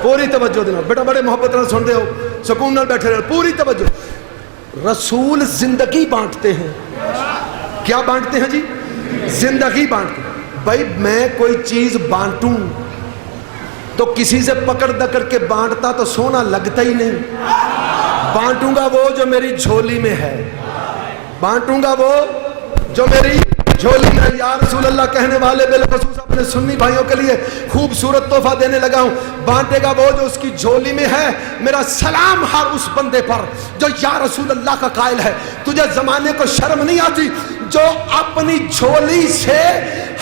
پوری توجہ دینا بیٹا، بڑے محبت نال سنتے ہو، سکون نال بیٹھے رہو، پوری توجہ. رسول زندگی بانٹتے ہیں. کیا بانٹتے ہیں جی؟ زندگی بانٹتے ہیں. بھائی میں کوئی چیز بانٹوں تو کسی سے پکڑ دکڑ کے بانٹتا تو سونا لگتا ہی نہیں. بانٹوں گا وہ جو میری جھولی میں ہے، بانٹوں گا وہ جو میری جھولی میں. یا رسول اللہ کہنے والے بالخصوص اپنے سنی بھائیوں کے لیے خوبصورت تحفہ دینے لگا ہوں. بانٹے گا وہ جو اس کی جھولی میں ہے. میرا سلام ہر اس بندے پر جو یا رسول اللہ کا قائل ہے. تجھے زمانے کو شرم نہیں آتی جو اپنی جھولی سے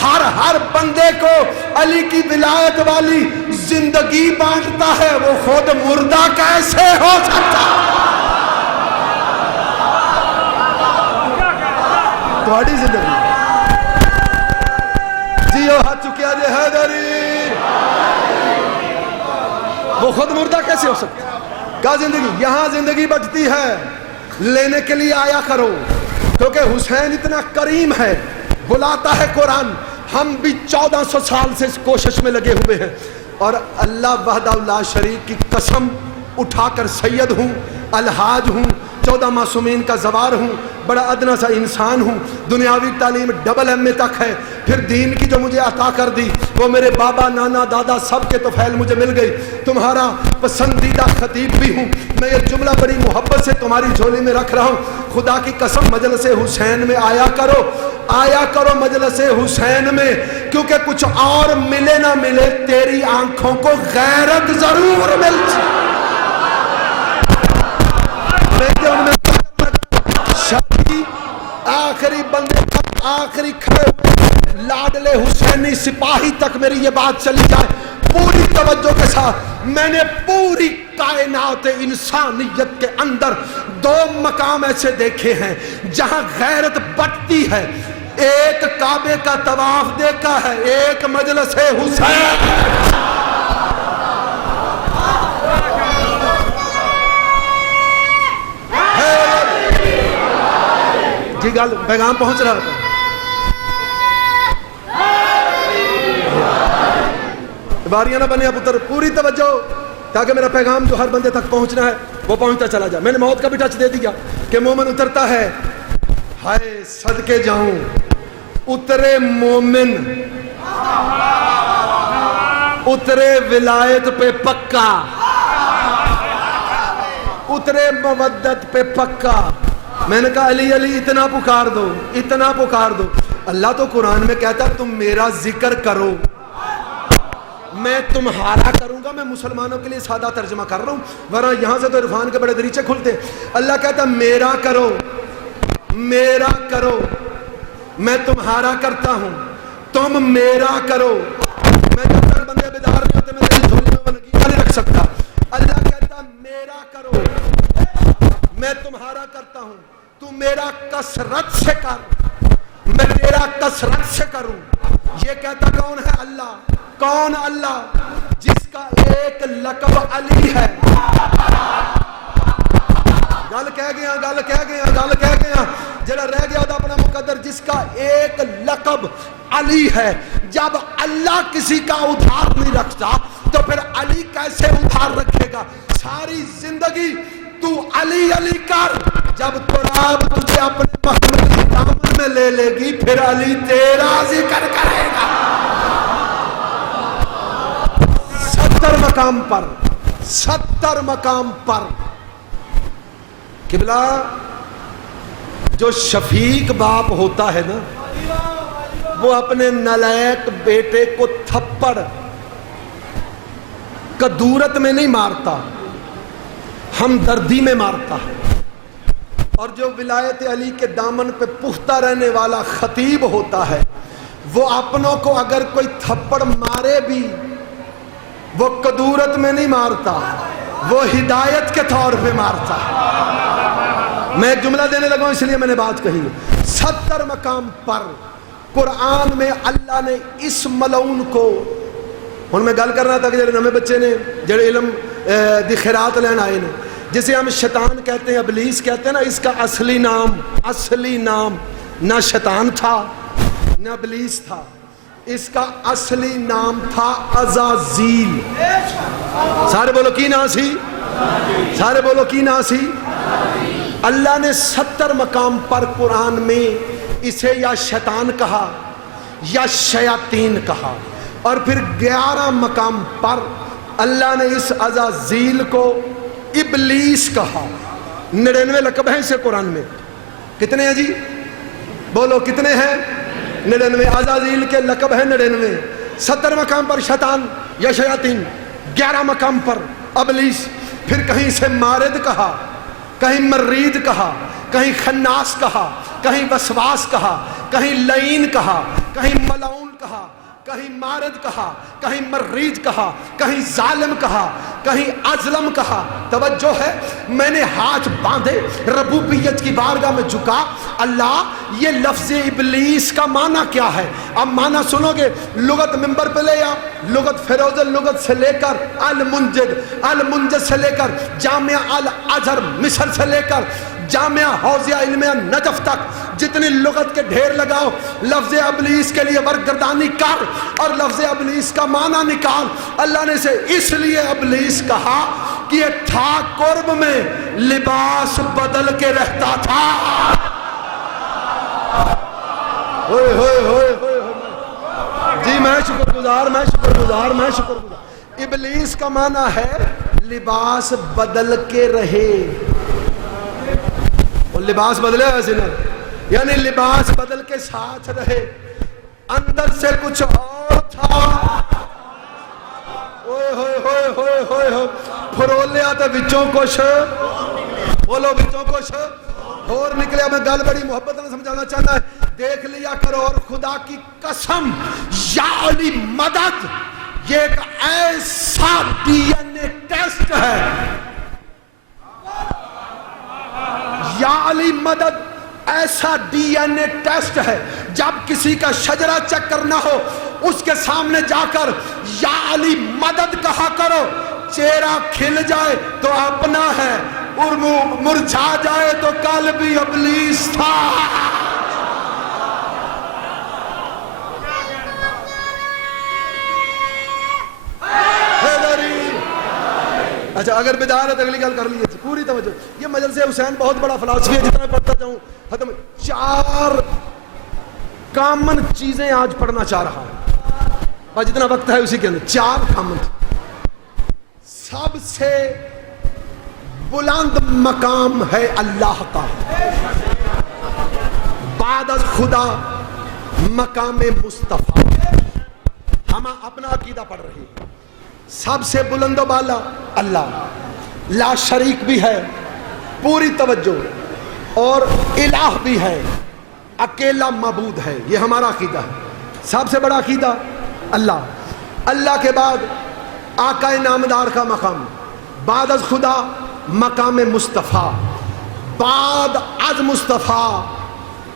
ہر بندے کو علی کی ولایت والی زندگی بانٹتا ہے؟ وہ خود مردہ کیسے ہو سکتا؟ تھوڑی زندگی جیو ہاتھ چکیا جے حیدری، وہ خود مردہ کیسے ہو سکتا؟ کیا زندگی؟ یہاں زندگی بٹتی ہے. لینے کے لیے آیا کرو کیونکہ حسین اتنا کریم ہے. بلاتا ہے قرآن. ہم بھی 1400 سال سے اس کوشش میں لگے ہوئے ہیں، اور اللہ وحدہ لا شریک کی قسم اٹھا کر سید ہوں، الحاج ہوں، 14 معصومین کا زوار ہوں، بڑا ادنا سا انسان ہوں. دنیاوی تعلیم ڈبل ایم اے تک ہے. پھر دین کی جو مجھے عطا کر دی وہ میرے بابا، نانا، دادا سب کے توفیل مجھے مل گئی. تمہارا پسندیدہ خطیب بھی ہوں. میں یہ جملہ بڑی محبت سے تمہاری جھولی میں رکھ رہا ہوں. خدا کی قسم مجلس حسین میں آیا کرو مجلس حسین میں، کیونکہ کچھ اور ملے نہ ملے تیری آنکھوں کو غیرت ضرور ملتی. شادی آخری بندے تک، آخری کھڑے ہوئے لاڈلے حسینی سپاہی تک میری یہ بات چلی جائے پوری توجہ کے ساتھ. میں نے پوری کائنات انسانیت کے اندر 2 مقام ایسے دیکھے ہیں جہاں غیرت بٹتی ہے. ایک کعبے کا طواف دیکھا ہے، ایک مجلس حسین. جی گل پیغام پہنچ رہا تھا. باریاں نہ بنیا پتر، پوری توجہ تاکہ میرا پیغام جو ہر بندے تک پہنچنا ہے وہ پہنچتا چلا جائے. میں نے موت کا بھی ٹچ دے دیا کہ مومن اترتا ہے. ہائے صدقے جاؤں اترے مومن، اترے ولایت پہ پکا، اترے مودت پہ پکا. میں نے کہا علی علی اتنا پکار دو، اتنا پکار دو. اللہ تو قرآن میں کہتا تم میرا ذکر کرو میں تمہارا کروں گا. میں مسلمانوں کے لیے سادہ ترجمہ کر رہا ہوں، ورنہ یہاں سے تو عرفان کے بڑے دریچے کھلتے. اللہ کہتا میرا کرو، میرا کرو، میں تمہارا کرتا ہوں، تم میرا کرو. میں جب تک بندے بیدار نہیں ہوتے میں تیری جھولی میں وہ نگینا نہیں رکھ سکتا. اللہ کہتا میرا کرو، میں تمہارا کرتا ہوں، تو میرا کثرت سے کر. میں تیرا کثرت سے کروں. یہ کہتا کون ہے؟ اللہ. کون اللہ؟ جس کا ایک لقب علی ہے. گل کہہ گیا جڑا رہ گیا دا اپنا مقدر. جس کا ایک لقب علی ہے. جب اللہ کسی کا ادھار نہیں رکھتا تو پھر علی کیسے ادھار رکھے گا؟ ساری زندگی تو علی علی کر. جب تراب تجھے اپنے محمد کے دامن میں لے لے گی پھر علی تیرا ذکر کرے گا. 70 مقام پر قبلہ جو شفیق باپ ہوتا ہے نا وہ اپنے نالائق بیٹے کو تھپڑ کدورت میں نہیں مارتا، ہمدردی میں مارتا ہے. اور جو ولایت علی کے دامن پہ پختہ رہنے والا خطیب ہوتا ہے وہ اپنوں کو اگر کوئی تھپڑ مارے بھی وہ کدورت میں نہیں مارتا، وہ ہدایت کے طور پہ مارتا ہے. میں ایک جملہ دینے لگا ہوں اس لیے میں نے بات کہی. 70 مقام پر قرآن میں اللہ نے اس ملعون کو، ہن میں گل کرنا تھا کہ جڑے نویں بچے نے جڑے علم دی خیرات لین آئے نے، جسے ہم شیطان کہتے ہیں، ابلیس کہتے ہیں نا، اس کا اصلی نام نہ شیطان تھا نہ ابلیس تھا. اس کا اصلی نام تھا عزازیل. سارے بولو کی نام سی؟ سارے بولو کی نام سی؟ اللہ نے 70 مقام پر قرآن میں اسے یا شیطان کہا یا شیاطین کہا، اور پھر 11 مقام پر اللہ نے اس عزازیل کو ابلیس کہا. 99 لقب ہیں اسے قرآن میں. کتنے ہیں جی؟ بولو کتنے ہیں؟ 99. عزازیل کے لقب ہیں 99. 70 مقام پر شیطان یا شیاطین، 11 مقام پر ابلیس. پھر کہیں سے مارد کہا، کہیں مرید کہا، کہیں خناس کہا، کہیں وسواس کہا، کہیں لعین کہا، کہیں ملعون کہا، کہیں مارد کہا، کہیں مرید کہا، کہیں ظالم کہا، کہیں ازلم کہا. توجہ ہے، میں نے ہاتھ باندھے ربوبیت کی بارگاہ میں جھکا. اللہ یہ لفظ ابلیس کا معنی کیا ہے؟ اب معنی سنو گے. لغت ممبر پہ لے یا لغت فیروز اللغت سے لے کر المنجد سے لے کر جامعہ الازہر مصر سے لے کر جامعہ حوزیہ علمیہ نجف تک جتنی لغت کے ڈھیر لگاؤ، لفظ ابلیس کے لیے ورگردانی کر اور لفظ ابلیس کا معنی نکال. اللہ نے اسے اس لیے ابلیس کہا کہ یہ تھا قرب میں، لباس بدل کے رہتا تھا. جی میں شکر گزار. ابلیس کا معنی ہے لباس بدل کے رہے. اور لباس بدلے ویسے نا، یعنی لباس بدل کے ساتھ رہے، اندر سے کچھ اور تھا. پھرولیا تو بچوں کچھ، بولو بچوں کچھ اور نکلیا. میں گل بڑی محبت نے سمجھانا چاہتا ہے، دیکھ لیا کرو. اور خدا کی قسم یا علی مدد یہ ایک ایسا ڈی این اے ٹیسٹ ہے. یا علی مدد ایسا ڈی این اے ٹیسٹ ہے. جب کسی کا شجرہ چیک کرنا ہو اس کے سامنے جا کر یا علی مدد کہا کرو. چہرہ کھل جائے تو اپنا ہے، اور مرجھا جائے تو کل بھی ابلیس تھا. اچھا اگر بدایت اگلی گل کر لیجیے پوری توجہ. یہ مجلس حسین بہت بڑا فلسفی ہے، جتنا پڑھتا جاؤں ختم. 4 کامن چیزیں آج پڑھنا چاہ رہا ہوں اور جتنا وقت ہے اسی کے اندر 4 کامن. سب سے بلند مقام ہے اللہ کا، بعد از خدا مقام مصطفیٰ. ہم اپنا عقیدہ پڑھ رہے ہیں. سب سے بلند و بالا اللہ، لا شریک بھی ہے، پوری توجہ، اور الہ بھی ہے، اکیلا معبود ہے. یہ ہمارا عقیدہ ہے. سب سے بڑا عقیدہ اللہ. اللہ کے بعد آقا نامدار کا مقام، بعد از خدا مقام مصطفیٰ، بعد از مصطفیٰ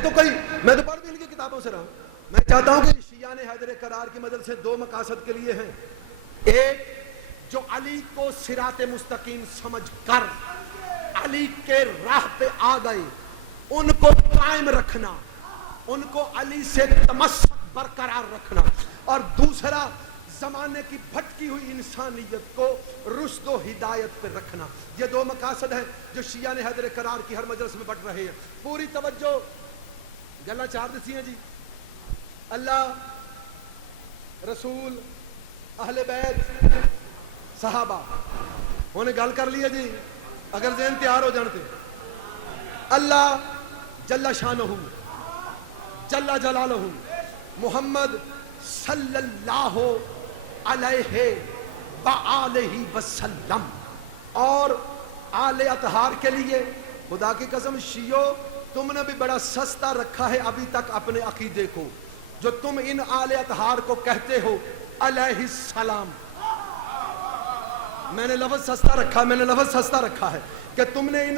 میں تو پڑھ بھی ان کی کتابوں سے رہا ہوں. میں چاہتا ہوں کہ شیعہ نے حیدر کرار کی مدد سے 2 مقاصد کے لیے ہیں. ایک، جو علی کو صراط مستقیم سمجھ کر علی کے راہ پہ آ گئے ان کو قائم رکھنا، ان کو علی سے تمسک برقرار رکھنا، اور دوسرا زمانے کی بھٹکی ہوئی انسانیت کو رشد و ہدایت پہ رکھنا. یہ 2 مقاصد ہیں جو شیعہ نے حیدر کرار کی ہر مجلس میں بٹ رہے ہیں. پوری توجہ. گلا 4 دسی ہیں جی. اللہ، رسول، اہل بیت، صحابہ انہیں گل کر لیا جی. اگر ذہن تیار ہو جانتے. اللہ جل شانہ جل جلالہ محمد صلی اللہ علیہ وآلہ وسلم اور آل اطہار کے لیے خدا کی قسم شیعو تم نے بھی بڑا سستا رکھا ہے ابھی تک اپنے عقیدے کو. جو تم ان آل اطہار کو کہتے ہو علیہ السلام، میں نے لفظ سستا رکھا ہے کہ تم نے ان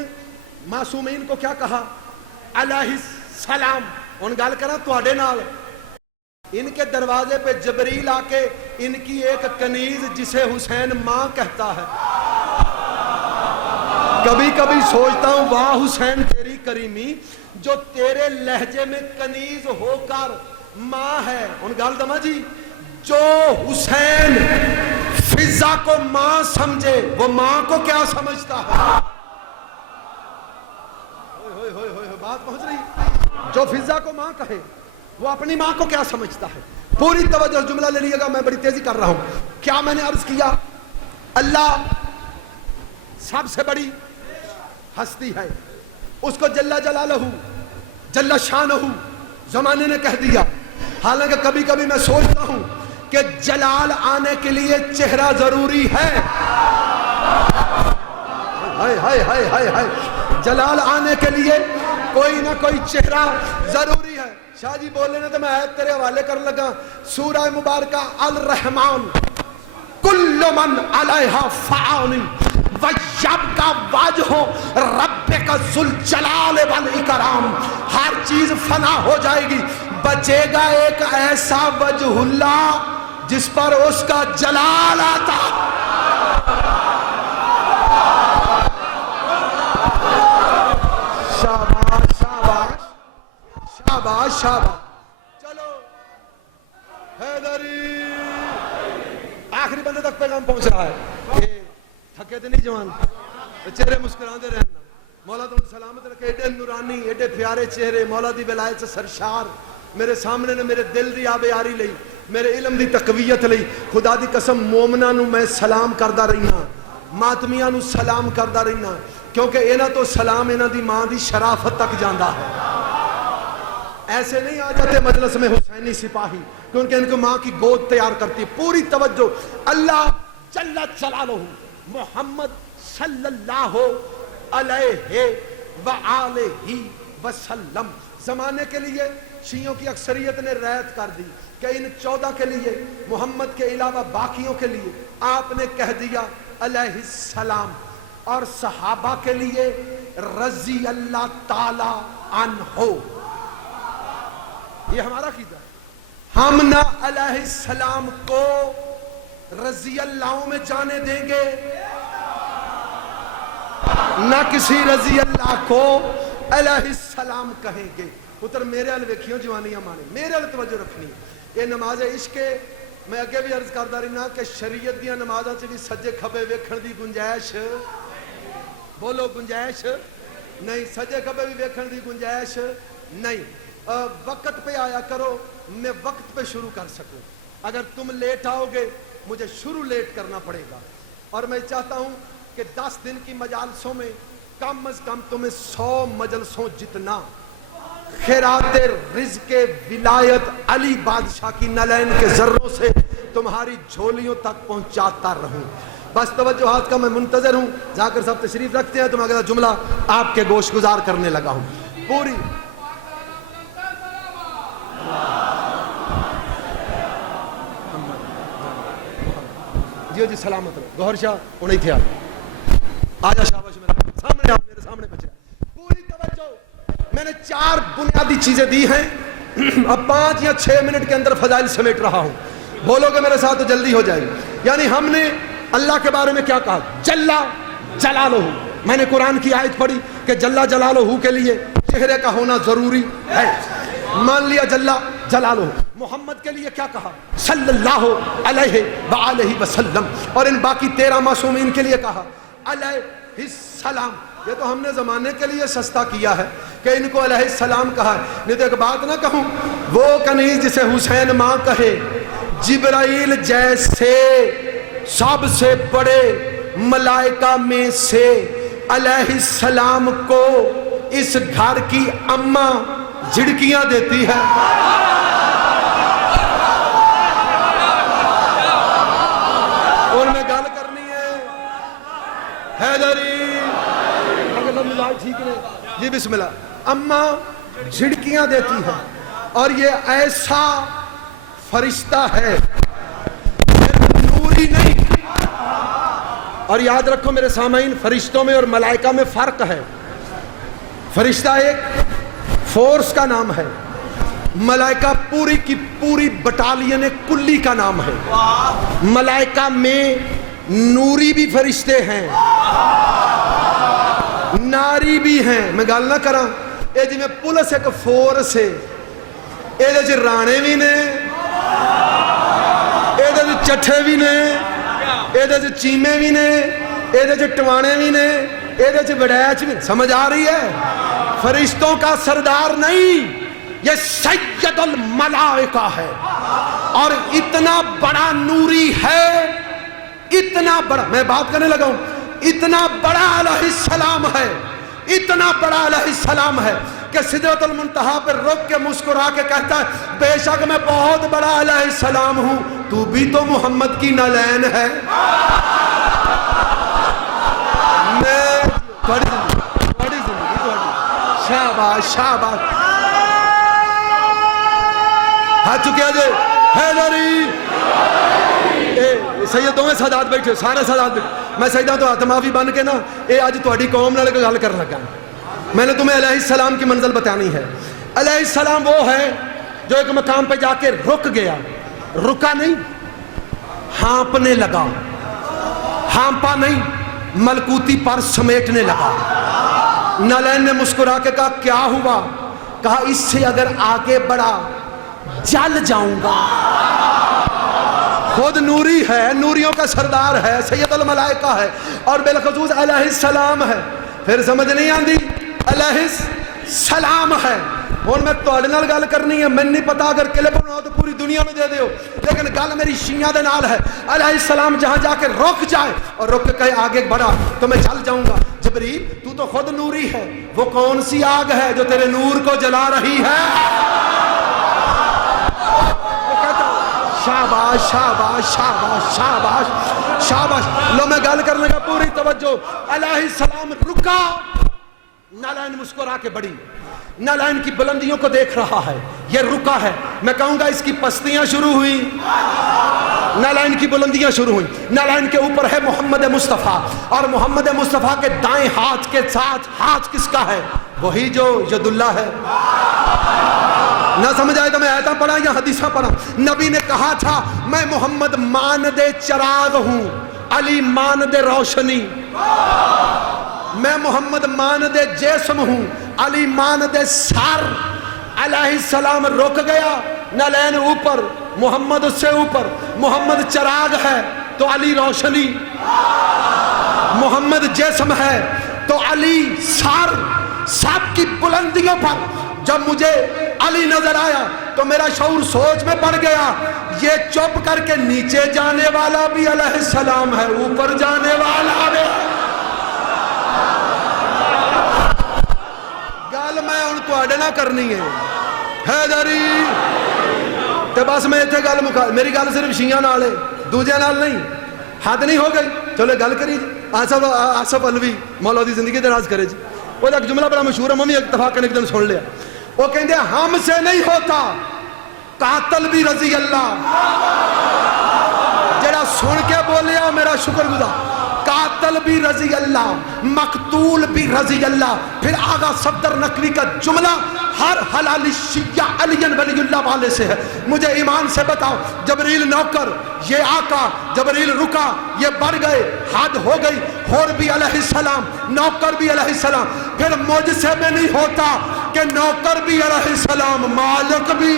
معصومین کو کیا کہا؟ علیہ السلام. ان گل کرا تواڈے نال ان کے دروازے پہ جبریل آ کے ان کی ایک کنیز جسے حسین ماں کہتا ہے. کبھی کبھی سوچتا ہوں واہ حسین تیری کریمی جو تیرے لہجے میں کنیز ہو کر ماں ہے. ان گل دما جی، جو حسین فضا کو ماں سمجھے وہ ماں کو کیا سمجھتا ہے؟ بات پہنچ رہی. جو فضا کو ماں کہے وہ اپنی ماں کو کیا سمجھتا ہے؟ پوری توجہ. جملہ لے لیے گا، میں بڑی تیزی کر رہا ہوں. کیا میں نے عرض کیا؟ اللہ سب سے بڑی ہستی ہے، اس کو جل جلالہ جل شانہ زمانے نے کہہ دیا. حالانکہ کبھی کبھی میں سوچتا ہوں کہ جلال آنے کے لیے چہرہ ضروری ہے. جلال آنے کے لیے کوئی نہ کوئی چہرہ ضروری ہے. شاہ جی بولے نا تو میں آیت تیرے حوالے کرنے لگا. سورہ مبارکہ الرحمن کل من علیہا فان وَيَبْقَى وَجْهُ رَبِّكَ ذُو الْجَلَالِ وَالْإِكْرَامِ. ہر چیز فنا ہو جائے گی، بچے گا ایک ایسا وجہ اللہ جس پر اس کا جلال آتا. شاباش شاباش شاباش شاباش. چلو حیدری آخری بندے تک پیغام پہنچ رہا ہے. تھکے تو نہیں جوان، چہرے مسکراندے رہنا. مولا تم سلامت رکھے. ایڈے نورانی ایڈے پیارے چہرے مولا دی ولایت سے سرشار میرے سامنے نے میرے دل دی آبیاری لئی، میرے علم دی تقویت لئی. خدا دی قسم مومنہ نو میں سلام کردہ رہنا، ماتمیاں نو سلام کردہ رہنا، کیونکہ اینا تو سلام اینا دی ماں دی شرافت تک جاندہ ہے. ایسے نہیں آ جاتے مجلس میں حسینی سپاہی کیونکہ ان کو ماں کی گود تیار کرتی. پوری توجہ. اللہ جل جلالہ محمد صلی اللہ علیہ وآلہ وسلم. زمانے کے لیے شیعوں کی اکثریت نے رعایت کر دی کہ ان 14 کے لیے محمد کے علاوہ باقیوں کے لیے آپ نے کہہ دیا علیہ السلام، اور صحابہ کے لیے رضی اللہ تعالی عنہ. یہ ہمارا عقیدہ ہے. ہم نہ علیہ السلام کو رضی اللہ میں جانے دیں گے، نہ کسی رضی اللہ کو علیہ السلام کہیں گے. پتر میرے حال ویکھیوں جوانیاں مانے، میرے حال توجہ رکھنی. یہ نماز عشق میں اگے بھی عرض کردہ رہنا کہ شریعت دیاں نمازاں چ بھی سجے کھبے ویکھن دی گنجائش، بولو گنجائش نہیں. سجے کھبے بھی ویکھن دی گنجائش نہیں. وقت پہ آیا کرو، میں وقت پہ شروع کر سکوں. اگر تم لیٹ آؤ گے مجھے شروع لیٹ کرنا پڑے گا. اور میں چاہتا ہوں کہ 10 دن کی مجالسوں میں کم از کم تمہیں 100 مجلسوں جتنا خیرات رزق ولایت علی بادشاہ کی نلین کے ذروں سے تمہاری جھولیوں تک پہنچاتا رہوں. بس توجہات کا میں منتظر ہوں. ذاکر صاحب تشریف رکھتے ہیں تو میں اگلا جملہ آپ کے گوش گزار کرنے لگا ہوں. پوری جی سلامت رہو. گوھر شاہ انہیں تھے آجا شاباش میرے سامنے آپ میرے سامنے بچے. پوری توجہ. میں نے 4 بنیادی بنیادی چیزیں دی ہیں. اب 5 یا 6 منٹ کے اندر فضائل سمیٹ رہا ہوں. بولو گے میرے ساتھ تو جلدی ہو جائے گی. یعنی ہم نے اللہ کے بارے میں کیا کہا؟ جل جلالہ. میں نے قرآن کی آیت پڑھی کہ جل جلالہ کے لیے چہرے کا ہونا ضروری ہے. مان لیا جل جلالہ. محمد کے لیے کیا کہا؟ صلی اللہ علیہ وآلہ وسلم. اور ان باقی 13 معصومین کے لیے کہا علیہ السلام. یہ تو ہم نے زمانے کے لیے سستا کیا ہے کہ ان کو علیہ السلام کہا ہے. نہیں تو ایک بات نہ کہوں, وہ کنیز جسے حسین ماں کہے, جبرائیل جیسے سب سے بڑے ملائکہ میں سے علیہ السلام کو اس گھر کی اماں جھڑکیاں دیتی ہے. اور میں گل کرنی ہے حیدری ٹھیک ہے جی, بسم اللہ. اماں جھڑکیاں دیتی ہے اور یہ ایسا فرشتہ ہے, نوری نہیں. اور یاد رکھو میرے سامعین, فرشتوں میں اور ملائکہ میں فرق ہے. فرشتہ ایک فورس کا نام ہے, ملائکہ پوری کی پوری بٹالین کلی کا نام ہے. ملائکہ میں نوری بھی فرشتے ہیں, ناری بھی ہیں. میں گل نہ کراں, اے جی میں پولیس ایک فورس ہے, اے جی رانے بھی نے, اے جی چٹھے بھی نے, اے جی چیمے بھی نے, اے جی ٹوانے بھی نے, اے جی وڑیچ بھی. سمجھ آ رہی ہے؟ فرشتوں کا سردار نہیں, یہ سید الملائکہ ہے. اور اتنا بڑا نوری ہے, اتنا بڑا, میں بات کرنے لگا ہوں, اتنا بڑا علیہ السلام ہے, اتنا بڑا علیہ السلام ہے کہ سدرۃ المنتہا پر رک کے مسکرا کے کہتا ہے بے شک میں بہت بڑا علیہ السلام ہوں, تو بھی تو محمد کی نالین ہے. میں بڑی زندگی شاباش شاباش. ہاتھ چکیا جے حیدری. سید دوویں سادات بیٹھے, سارے سادات بیٹھے. میں سیدہ تو ہاتھ معافی بن کے نا اے اج تہاڈی قوم نال گل کر لگا. میں نے تمہیں علیہ السلام کی منزل بتانی ہے. علیہ السلام وہ ہے جو ایک مقام پہ جا کے رک گیا, رکا نہیں, ہانپنے لگا. ہانپا نہیں, ملکوتی پر سمیٹنے لگا. نالین نے مسکرا کے کہا کیا ہوا؟ کہا اس سے اگر آگے بڑھا جل جاؤں گا. خود نوری ہے, نوریوں کا سردار ہے, سید الملائکہ ہے, اور بالخصوص علیہ السلام ہے. پھر سمجھ نہیں آندی, علیہ السلام ہے. اور میں تواڈے نال گل کرنی ہے, میں نہیں پتا اگر کلپ بناؤ تو پوری دنیا میں دے دیو, لیکن گل میری شیعہ دے نال ہے. علیہ السلام جہاں جا کے رک جائے اور رک کے کہے آگے بڑھا تو میں چل جاؤں گا. جبریل تو تو خود نوری ہے, وہ کون سی آگ ہے جو تیرے نور کو جلا رہی ہے؟ شاباش شاباش شاباش شاباش شاباش. لو میں گل کرنے کا پوری توجہ. علیہ السلام رکا, نالین مسکرا کے بڑی. نالین کی بلندیوں کو دیکھ رہا ہے, یہ رکا ہے. میں کہوں گا اس کی پستیاں شروع ہوئی, نالین کی بلندیاں شروع ہوئی. نالین کے اوپر ہے محمد مصطفیٰ, اور محمد مصطفیٰ کے دائیں ہاتھ کے ساتھ ہاتھ کس کا ہے؟ وہی جو ید اللہ ہے. نہ سمجھ آئے تو میں آیتاں پڑھا یا حدیثاں پڑھا. نبی نے کہا تھا میں محمد ماند چراغ ہوں, علی ماند روشنی. میں محمد ماند جسم ہوں, علی ماند سر. علیہ السلام رک گیا, نالین اوپر, محمد اس سے اوپر. محمد چراغ ہے تو علی روشنی, محمد جسم ہے تو علی سر. سب کی بلندیوں پر جب مجھے علی نظر آیا تو میرا شعور سوچ میں پڑ گیا, یہ چپ کر کے نیچے جانے والا بھی علیہ السلام ہے, اوپر جانے والا بھی. گل میں ان کو اڈنا کرنی ہے حیدری تے بس. میں اتنے گل مکا, میری گل صرف شیعہ نال ہے, دوجے نال نہیں. حد نہیں ہو گئی, چلو گل کری جی. آصف الوی مولا دی زندگی دراز کرے جی, وہ ایک جملہ بڑا مشہور ہے, میں بھی اتفاقاً ایک دن سن لیا. وہ کہتے ہیں ہم سے نہیں ہوتا قاتل بھی رضی اللہ. جڑا سن کے بولیا میرا شکر گزار. قاتل بھی رضی اللہ، مقتول بھی رضی اللہ۔ پھر آغا صفدر نقوی کا جملہ ہر حلال شیعہ علی ولی اللہ والے سے ہے۔ مجھے ایمان سے بتاؤ، جبریل نوکر، یہ آقا، جبریل رکا، یہ بڑھ گئے، حد ہو گئی، حور بھی علیہ السلام، نوکر بھی علیہ السلام، پھر مجھ سے میں نہیں ہوتا کہ نوکر بھی علیہ السلام، مالک بھی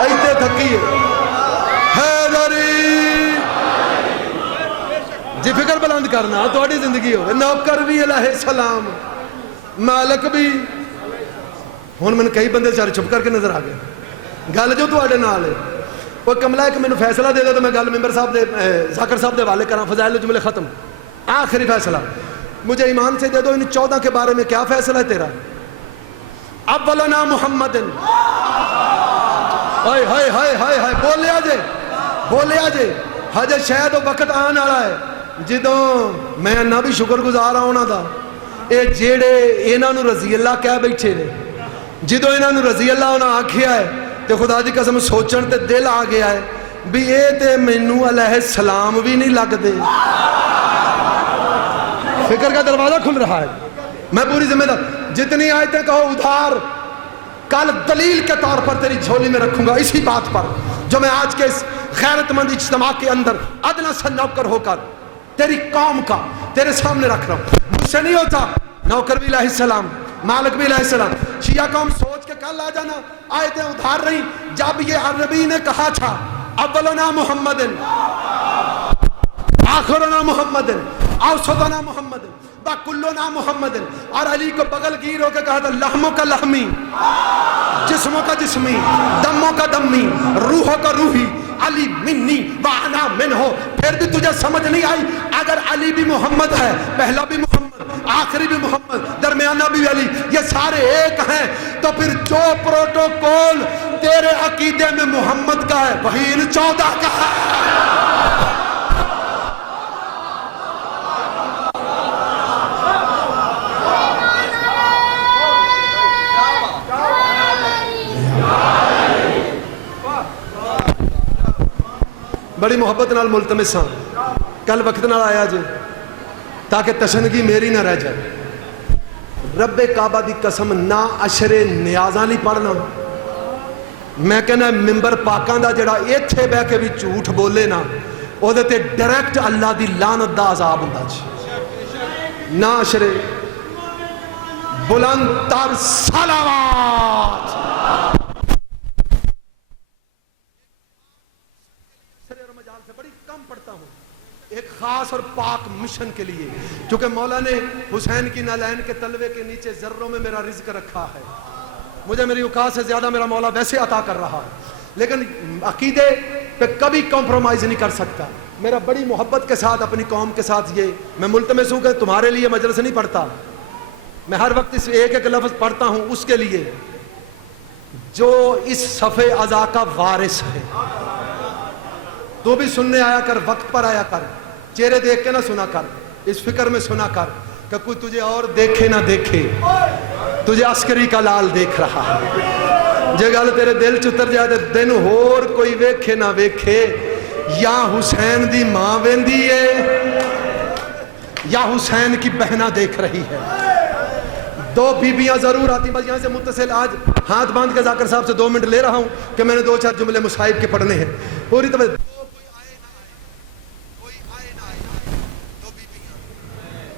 ایتے تھکی حیدری جی فکر بلند کرنا تھوڑی زندگی ہو، نوکر بھی علیہ السلام، مالک بھی۔ ہن میں کئی بندے سارے چھپ کر کے نظر آ گئے، گل جو تواڈے نال ہے وہ کملا ہے کہ مینوں فیصلہ دے دو تو میں گل ممبر صاحب دے ذاکر صاحب دے حوالے کراں، فضائل جملے ختم، آخری فیصلہ مجھے ایمان سے دے دو، ان 14 کے بارے میں کیا فیصلہ ہے تیرا؟ اولنا محمد، ہائے ہائے ہائے ہائے ہائے، بولیا جے بولیا جے، ہجے شاید وہ وقت آن والا ہے جدوں میں نہ بھی شکر گزار ہوں انہاں دا، اے جیڑے انہاں نو رضی اللہ کہہ بیٹھے نے، جدوں انہاں نو رضی اللہ انہاں آکھیا ہے تے خدا دی قسم سوچن تے دل آ گیا ہے بھی اے تے مینوں علیہ السلام بھی نہیں لگ دے۔ فکر کا دروازہ کھل رہا ہے، میں پوری ذمہ دار، جتنی آیتیں کہو ادھار، کل دلیل کے طور پر تیری جھولی میں رکھوں گا اسی بات پر جو میں آج کے اس غیرت مند اجتماع کے اندر ادنیٰ سا نوکر ہو کر تیری قوم کا تیرے سامنے رکھ رہا ہوں۔ مجھ سے نہیں ہوتا، نوکر بھی علیہ السلام، مالک بھی علیہ السلام۔ شیعہ قوم سوچ کے کل آ جانا، آیتیں ادھار رہی جب یہ عربی نے کہا تھا اولنا محمد آخرنا محمد اوسطنا محمد کلنا محمد، اور علی کو بغل گیر ہو کے کہا تھا لحموں کا لحمی، جسموں کا جسمی، دموں کا دمی، روحوں کا روحی، علی منی وانا منہو۔ پھر بھی تجھے سمجھ نہیں آئی اگر علی بھی محمد ہے، پہلا بھی محمد، آخری بھی محمد، درمیانہ بھی علی، یہ سارے ایک ہیں، تو پھر جو پروٹوکول تیرے عقیدے میں محمد کا ہے وہی ان 14 کا ہے۔ بڑی محبت نال ملتمس ہاں، کل وقت نال آیا جے تاکہ تشنگی میری نہ رہ جائے۔ رب کعبہ دی قسم نہ عشر نیازاں نہیں پڑھنا، میں کہنا ممبر پاکاں دا جڑا ایتھے بہ کے بھی جھوٹ بولے نا او دے تے ڈائریکٹ اللہ دی لعنت دا عذاب ہوندا جی۔ نہ عشر بلند تر صلوات، ایک خاص اور پاک مشن کے لیے، کیونکہ مولا نے حسین کی نالین کے تلوے کے نیچے ذروں میں میرا رزق رکھا ہے، مجھے میری اوقات سے زیادہ میرا مولا ویسے عطا کر رہا ہے، لیکن عقیدے پہ کبھی کمپرومائز نہیں کر سکتا۔ میرا بڑی محبت کے ساتھ اپنی قوم کے ساتھ یہ میں ملتمس ہوں کہ تمہارے لیے مجلس نہیں پڑھتا، میں ہر وقت اس ایک ایک لفظ پڑھتا ہوں اس کے لیے جو اس صفحے عزا کا وارث ہے۔ تو بھی سننے آیا کر، وقت پر آیا کر، چہرے دیکھ کے نہ سنا کر، اس فکر میں سنا کر کہ کوئی تجھے اور دیکھے نہ دیکھے، تجھے عسکری کا لال دیکھ رہا ہے۔ جے گل تیرے دل چتر جائے تے دن ہور کوئی ویکھے نہ ویکھے، یا حسین دی ماں ویندی ہے یا حسین کی بہنہ دیکھ رہی ہے۔ دو بیبیاں ضرور آتی، بس یہاں سے متصل آج ہاتھ باندھ کے ذاکر صاحب سے 2 منٹ لے رہا ہوں کہ میں نے 2-4 جملے مصائب کے پڑھنے ہیں پوری طرح۔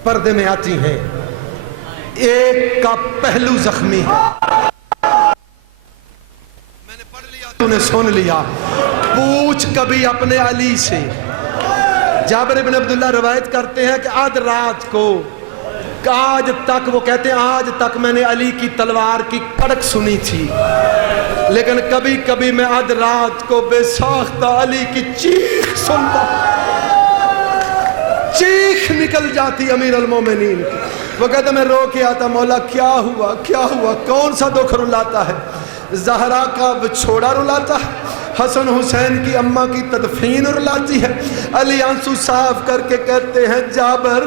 پردے میں آتی ہیں، ایک کا پہلو زخمی ہے، میں نے پڑھ لیا تو نے سن لیا، پوچھ کبھی اپنے علی سے۔ جابر ابن عبداللہ روایت کرتے ہیں کہ آدھ رات کو، آج تک وہ کہتے ہیں آج تک میں نے علی کی تلوار کی کڑک سنی تھی، لیکن کبھی کبھی میں آدھ رات کو بے ساختہ علی کی چیخ سنتا، چیخ نکل جاتی امیر المومنین کی۔ وہ کہتا میں رو کے آتا، مولا کیا ہوا کیا ہوا، کون سا دکھ رلاتا ہے؟ زہرا کا بچھوڑا رلاتا ہے، حسن حسین کی اماں کی تدفین رلاتی ہے۔ علی آنسو صاف کر کے کہتے ہیں جابر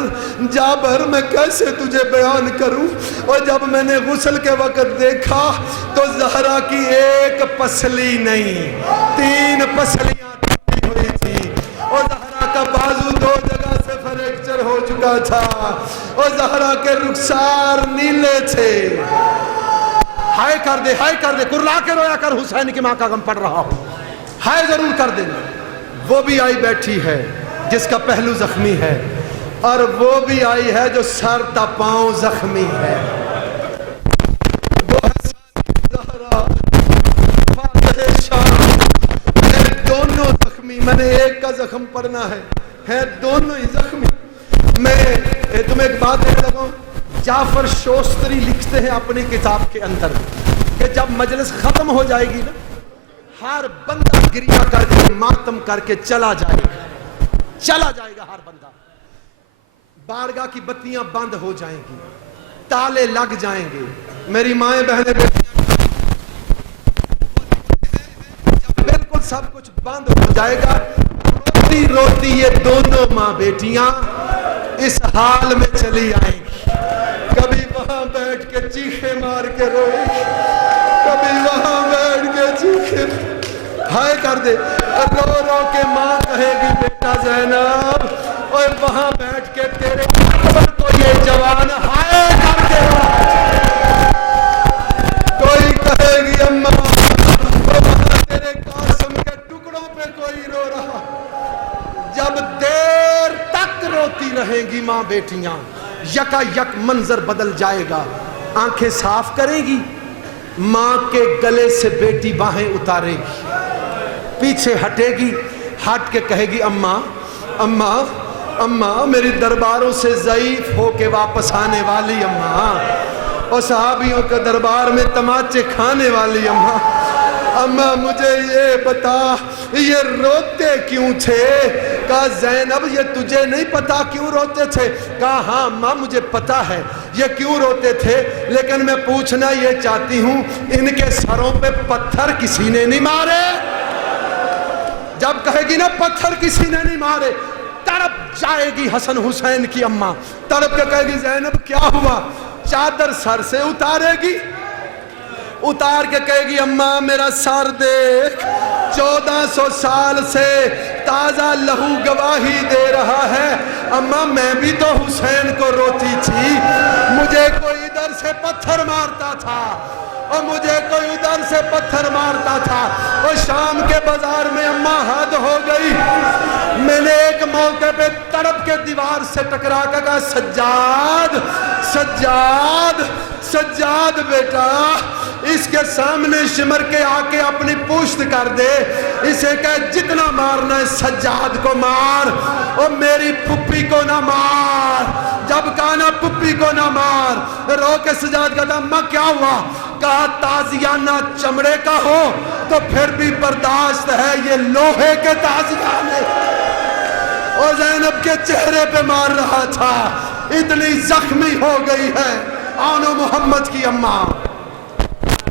جابر میں کیسے تجھے بیان کروں، اور جب میں نے غسل کے وقت دیکھا تو زہرا کی ایک پسلی نہیں 3 پسلیاں ٹوٹی ہوئی پر ہو چکا تھا. اور زہرا کے رخسار نیلے تھے. ہائے کر دے, ہائے کر دے, کرلا کے رویا کر, حسین کی ماں کا غم پڑ رہا ہوں. ہائے ضرور کر دینا. وہ بھی آئی بیٹھی ہے جس کا پہلو زخمی ہے, اور وہ بھی آئی ہے جو سر تا پاؤں زخمی ہے. وہ ہے زہرا فاتح شام. دونوں زخمی, میں نے ایک کا زخم پڑھنا ہے دونوں ہی زخمی. میں تمہیں ایک بات کہنے لگا ہوں. جعفر شوستری لکھتے ہیں اپنی کتاب کے اندر کہ جب مجلس ختم ہو جائے گی نا, ہر بندہ گریہ کر کے ماتم کر کے چلا جائے گا ہر بندہ. بارگاہ کی بتیاں بند ہو جائیں گی, تالے لگ جائیں گے. میری مائیں بہنیں بیٹیاں, جب بالکل سب کچھ بند ہو جائے گا, روتی روتی یہ دونوں ماں بیٹیاں اس حال میں چلی آئیں گی. کبھی وہاں بیٹھ کے چیخے مار کے روئے گی, کبھی وہاں بیٹھ کے چیخے ہائے کر دے, رو رو کے ماں کہے گی بیٹا زینب, اور وہاں بیٹھ کے تیرے اکبر کو یہ جوان ہائے کر کے کوئی کہے گی اماں, وہاں تیرے قاسم کے ٹکڑوں پہ کوئی رو رہا. جب دیر تک روتی رہیں گی ماں بیٹیاں, یکا یک منظر بدل جائے گا. آنکھیں صاف کرے گی, ماں کے گلے سے بیٹی باہیں اتارے گی, پیچھے ہٹے گی, ہٹ کے کہے گی اماں اماں اماں, میری درباروں سے ضعیف ہو کے واپس آنے والی اماں, اور صحابیوں کے دربار میں تماچے کھانے والی اماں. اماں مجھے یہ بتا یہ روتے کیوں تھے؟ کہا زینب یہ تجھے نہیں پتا کیوں روتے تھے؟ کہا ہاں ماں مجھے پتا ہے یہ کیوں روتے تھے, لیکن میں پوچھنا یہ چاہتی ہوں ان کے سروں پہ پتھر کسی نے نہیں مارے؟ جب کہے گی نا پتھر کسی نے نہیں مارے, تڑپ جائے گی حسن حسین کی اماں, تڑپ کے کہے گی زینب کیا ہوا؟ چادر سر سے اتارے گی, اتار کے کہے گی اماں میرا سر دیکھ, 1400 سال سے تازہ لہو گواہی دے رہا ہے. اماں میں بھی تو حسین کو روتی تھی, مجھے کوئی ادھر سے پتھر مارتا تھا اور مجھے کوئی ادھر سے پتھر مارتا تھا, اور شام کے بازار میں اماں حد ہو گئی. میں نے ایک موقع پہ تڑپ کے دیوار سے ٹکرا کے کہا سجاد سجاد سجاد بیٹا, اس کے سامنے سمر کے آ کے اپنی پوشت کر دے, اسے کہے جتنا مارنا ہے سجاد کو مار اور میری پھپھی کو نہ مار. جب کہا نا پھپھی کو نہ مار, رو کے سجاد کہتا ماں کیا ہوا؟ کہا تازیانہ چمڑے کا ہو تو پھر بھی برداشت ہے, یہ لوہے کے تازیانے. اور زینب کے چہرے پہ مار رہا تھا, اتنی زخمی ہو گئی ہے. آنو محمد کی اماں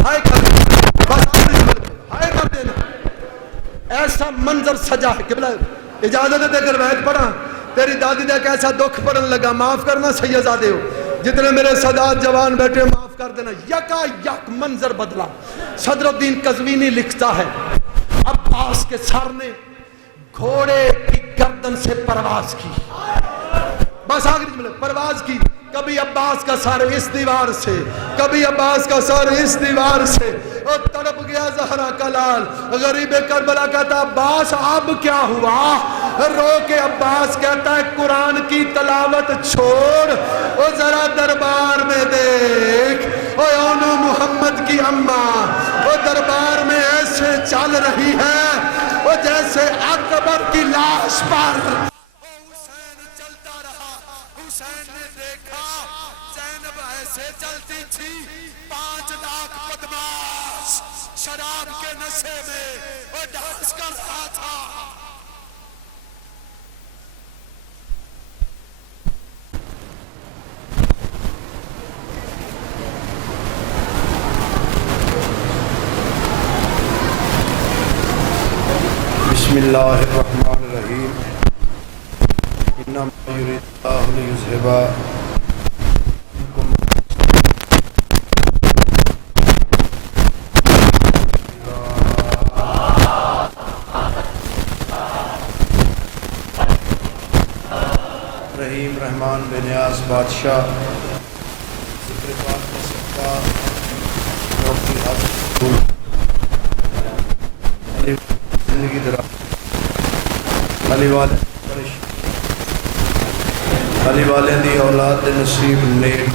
ہائے کر دینا, ہائے کر دینا. ایسا منظر سجا ہے. قبلہ اجازت دے کر روایت پڑھا, تیری دادی دا کیسا دکھ پڑھن لگا, معاف کرنا سیدزادے ہو, جتنے میرے سادات جوان بیٹھے معاف کر دینا. یکا یک منظر بدلا. صدر الدین قزوینی لکھتا ہے عباس کے سر نے گھوڑے کی گردن سے پرواز کی, بس آخری پرواز کی. کبھی عباس کا سر اس دیوار سے, کبھی عباس کا سر اس دیوار سے, اور تڑپ گیا زہرا کا لال. غریب کربلا کہتا عباس اب کیا ہوا؟ رو کے عباس کہتا ہے قرآن کی تلاوت چھوڑ اور ذرا دربار میں دیکھ. اور اونو محمد کی اماں وہ دربار میں ایسے چل رہی ہے وہ جیسے اکبر کی لاش پر. حسین چلتا رہا, حسین نے دیکھا زینب ایسے چلتی تھی, 5 لاکھ بدماش شراب کے نشے میں وہ ڈانس کر رہا تھا. بسم اللہ الرحمن الرحیم. انما یرید اللہ لیذھب رحیم رحمان بے نیاز بادشاہ ذکر پاک میں صدقہ روکی حق زندگی دراز علی والے دی اولاد دے نصیب نیک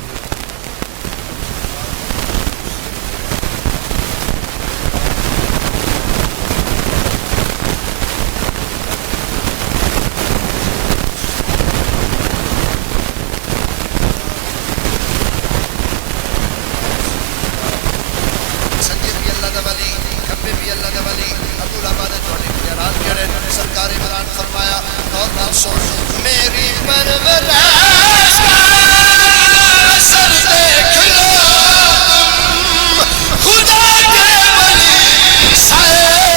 میری پرورش کا اثر دیکھ لو تم خدا کے ولی سے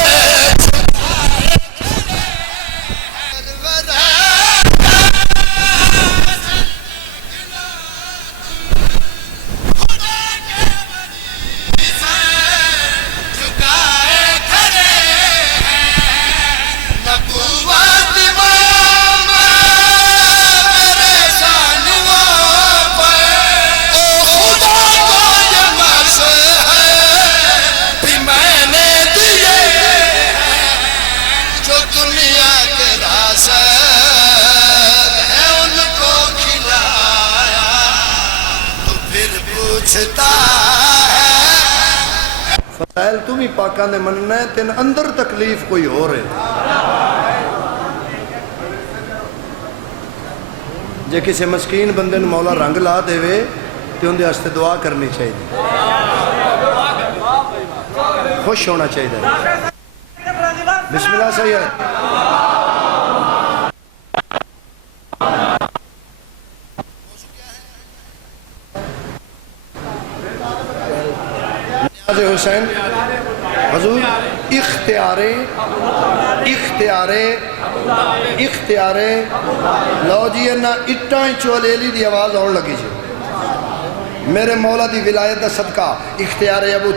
فضائل تو بھی پاکاں دے مننا ہے تین اندر تکلیف کوئی ہو رہے جے کسی مسکین بندے نو مولا رنگ لا دے وے تو ان دے ہستے دعا کرنی چاہیے خوش ہونا چاہیے بسم اللہ صحیح ہے حسین حضور اختیارے لو جی انہا اٹھائیں چولیلی دی آواز آن لگی جی میرے مولا دی ولایت دا صدقہ اختیار ابو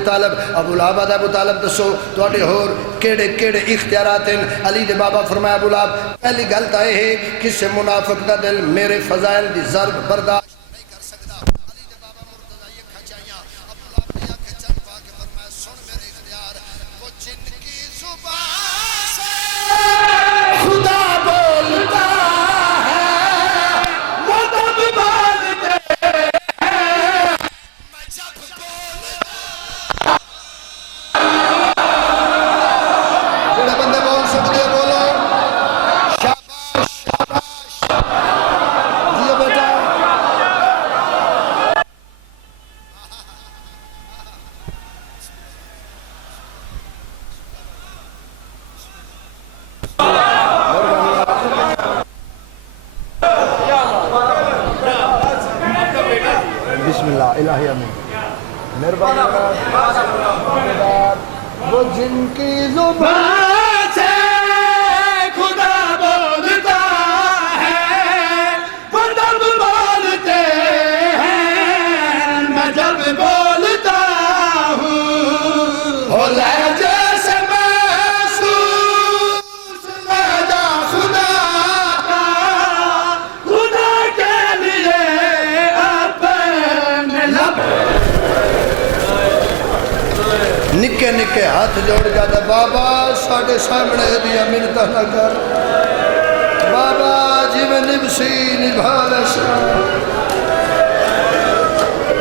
طالب ابو لہب ابو طالب دسو توڑے ہور کیڑے اختیارات ہیں علی دے بابا فرمایا ابو لہب پہلی گلت آئے ہے کس سے منافق دا دل میرے فضائل دی ضرب برداشت الہی امین مہربانی وہ جن کی زبان سے خدا بولتا ہے وہ جب بولتے ہیں میں جب بولتا ہوں ہو لہجے سے محسوس لہجہ خدا کا خدا کے لیے اپنے لب نکے نکے ہاتھ جوڑ جاتا بابا ساڑھے سامنے دیا منتہ نہ کر بابا جی میں نبسی نبھا لسا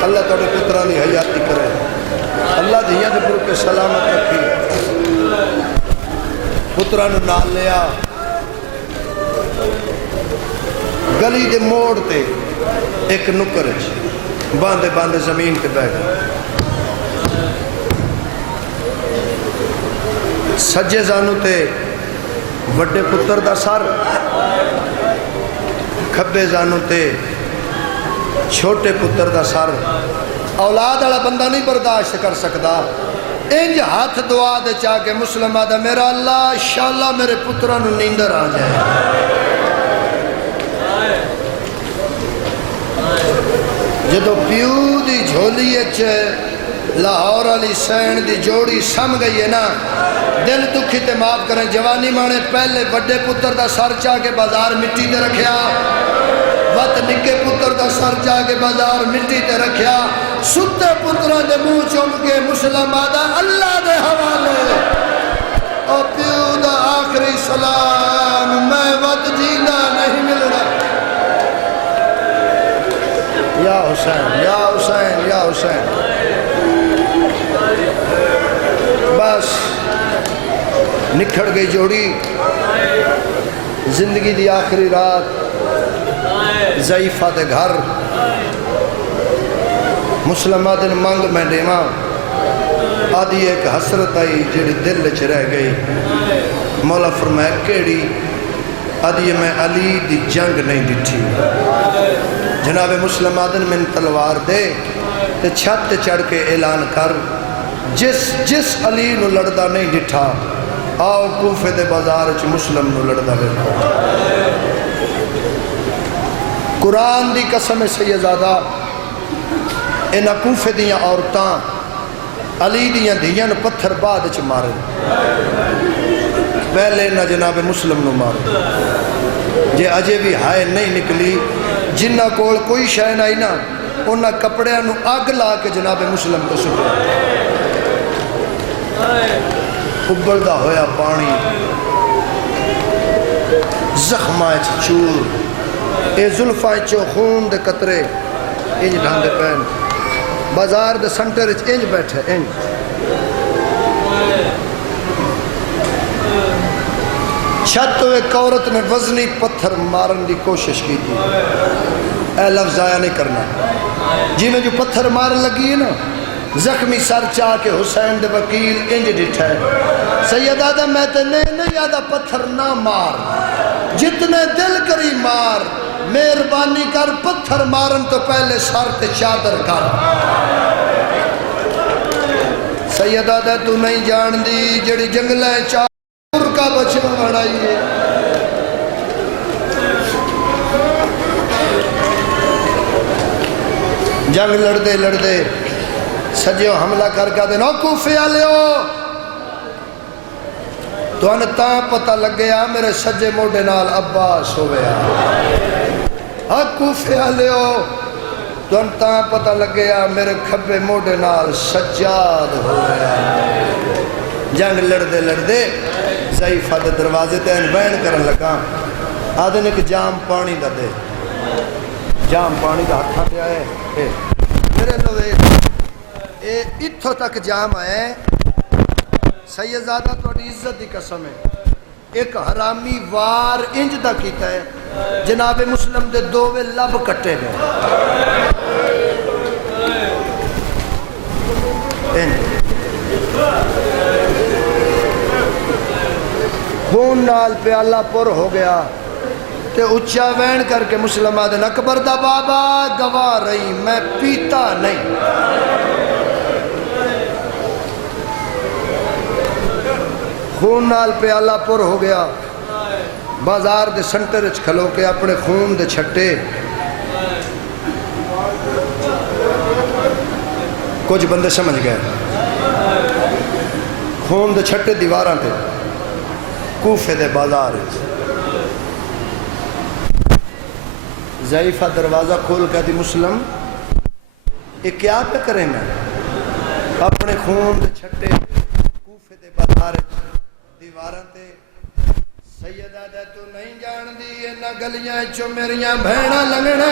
اللہ توڑے پترانی حیاتی کرے اللہ دیا دے پر کے سلامت رکھی پترانو نال لیا گلی دے موڑ تے ایک نکرج باندے باندے زمین کے بیٹھ سجے زانو تے وڈے پتر دا سر کھبے زانو تے چھوٹے پتر دا سر اولاد والا بندہ نہیں برداشت کر سکتا انج ہاتھ دعا دے چاہ کے مسلم آدھا میرا اللہ انشاءاللہ میرے پترانو نیندر آ جائے جدو پیو دی جھولی اچھے لاہور علی سین دی جوڑی سم گئی ہے نا دل دکھی تے معاف کریں جوانی مانے پہلے بڑے پتر دا سر چاہ کے بازار مٹی تے رکھیا وقت نکے پتر دا سر چاہ کے بازار مٹی تے رکھیا ستے پتران دے منہ چوم کے مسلم آدھا اللہ دے حوالے او پیو دا آخری سلام میں وقت جینا نہیں ملنا یا حسین یا حسین یا حسین بس نکھڑ گئی جوڑی زندگی دی آخری رات ضعیفہ دے گھر مسلمہ دن منگ میں دیواں آدھی ایک حسرت آئی جڑی دل چ رہ گئی مولا فرمایا کیڑی آدھی میں علی دی جنگ نہیں ڈٹھی جناب مسلم آدن من تلوار دے تے چھت چڑھ کے اعلان کر جس علی نو لڑدا نہیں ڈٹھا آؤ کوفے دے بازار چ مسلم نو لڑدا ویکھو قرآن دی قسم سیدزادہ انہاں کوفے دیاں عورتاں علی دیاں دھیاں پتھر بعد چ مارے پہلے نہ جناب مسلم نو مارے جے اجے بھی ہائے نہیں نکلی جنہ کول کوئی شے نہیں نا انہاں کپڑیاں نو اگ لا کے جناب مسلم کو سٹیا ابلدا ہویا پانی زخماں چ چور اے زلفاں چو خون دے قطرے انج ڈھاندے پین بازار دے سنٹر وچ انج بیٹھے انج چھت ایک عورت نے وزنی پتھر مارن دی کوشش کی تھی اے لفظ ضائع نہیں کرنا جی میں جو پتھر مارن لگی ہے نا زخمی سر چاہ کے حسین دے وکیل انج ڈٹھا ہے سید آدم میں تے نہیں آدھا پتھر نہ مار جتنے دل کری مار مہربانی کر پتھر مارن تو پہلے سر تے چادر کر سید آدھا تو نہیں جان دی جڑی جنگلیں چادر کا بچہ بڑھائی ہے جنگ لڑدے لڑدے سجیو حملہ کر کے دے نو کوفے آلے ہو تو انتاں پتہ لگ گیا میرے سجے موڑے نال عباس ہو گیا کوفے آلے ہو تو انتاں پتہ لگ گیا میرے کھبے موڑے نال سجاد ہو گیا جنگ لڑدے لڑدے ضعیفہ دے دروازے تے بین کرن لگا آدھے کہ جام پانی دا دے جام پانی دا ہاتھا پہ آئے میرے لوے اے اتھو تک جام آئے سیدزادہ تو عزت دی قسم ہے ایک حرامی وار انج دا کیتا ہے جناب مسلم دے دووے لب کٹے گئے خون نال پیالہ پر ہو گیا تے اچھا وین کر کے مسلم آدھن اکبر دا بابا گواہ رہی میں پیتا نہیں خون نال پیالہ پر ہو گیا بازار دے سنٹر اچھ کھلو کے اپنے خون دے چھٹے کچھ بندے سمجھ گئے خون دے چھٹے دیواراں تے کوفے دے بازار ضعیفہ دروازہ کھول کے دی مسلم یہ کیا پہ کریں میں اپنے خون دے چھٹے کوفے دے بازار دیواراں تے سیدہ دے تو نہیں جان دی انہا گلیاں چو میریاں بھیڑا لگنا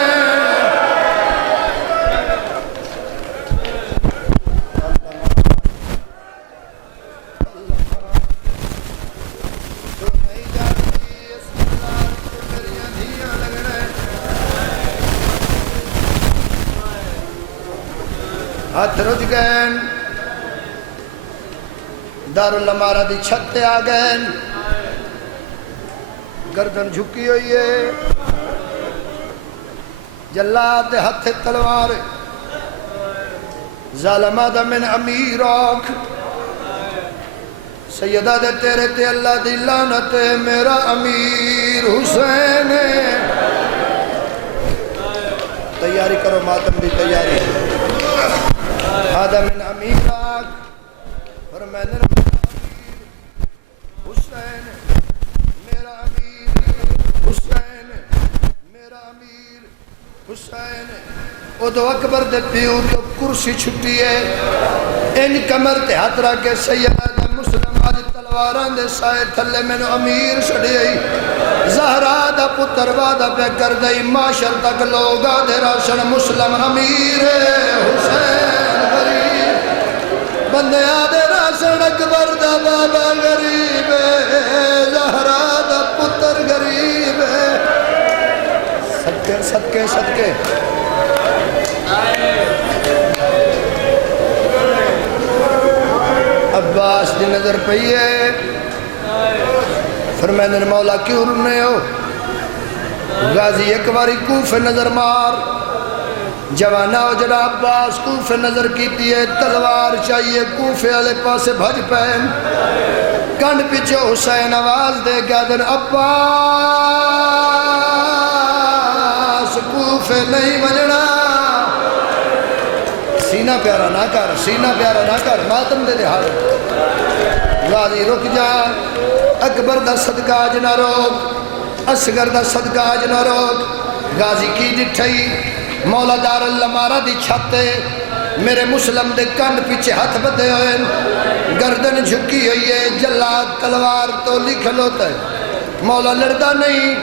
ہاتھ رج گئے دارالامارہ دی چھتے آ گئے گردن جھکی ہوئی ہے جلاد دے ہتھ تلوار ظالمہ دا من امیر آکھ سیدہ دے تیرے تے اللہ دی لعنت میرا امیر حسین تیاری کرو ماتم دی تیاری آدھا من امیر آکھ فرمائنے ادو اکبر دے پیو تو کرسی چھٹی ہے ان کمر تے ہاتھ رکھ کے سیدہ مسلم آج تلواران دے سائے تھلے میں نو امیر چھڑی زہرا دا پتر وعدہ پہ کر دئی معاشر تک لوگا دے راشن مسلم امیر حسین غریب بندے آدھے راشن اکبر دا بابا غریب زہرا دا پتر غریب صدقے صدقے صدقے عباس دی نظر پئی ہے فرمائے نے مولا کیوں رنے ہو غازی ایک باری کوفے نظر مار جوانہ ہو جڑا عباس کوفے نظر کیتی ہے تلوار چاہیے کوفے والے پاسے بھج پہن کن پیچھے حسین آواز دے گیا دن عباس کوفے نہیں مننا سینہ پیارا نہ کر سینہ پیارا نہ کر ماتم دے حال غازی رک جا اکبر دا صدقہ آج نہ روک اصغر دا صدقہ آج نہ روک غازی کی ڈٹھئی مولا دار اللہ مارا دی چھتے میرے مسلم دے کن پیچھے ہاتھ بدے ہوئے گردن جھکی ہوئی ہے جلاد تلوار تو لکھل ہوتا ہے مولا لڑدا نہیں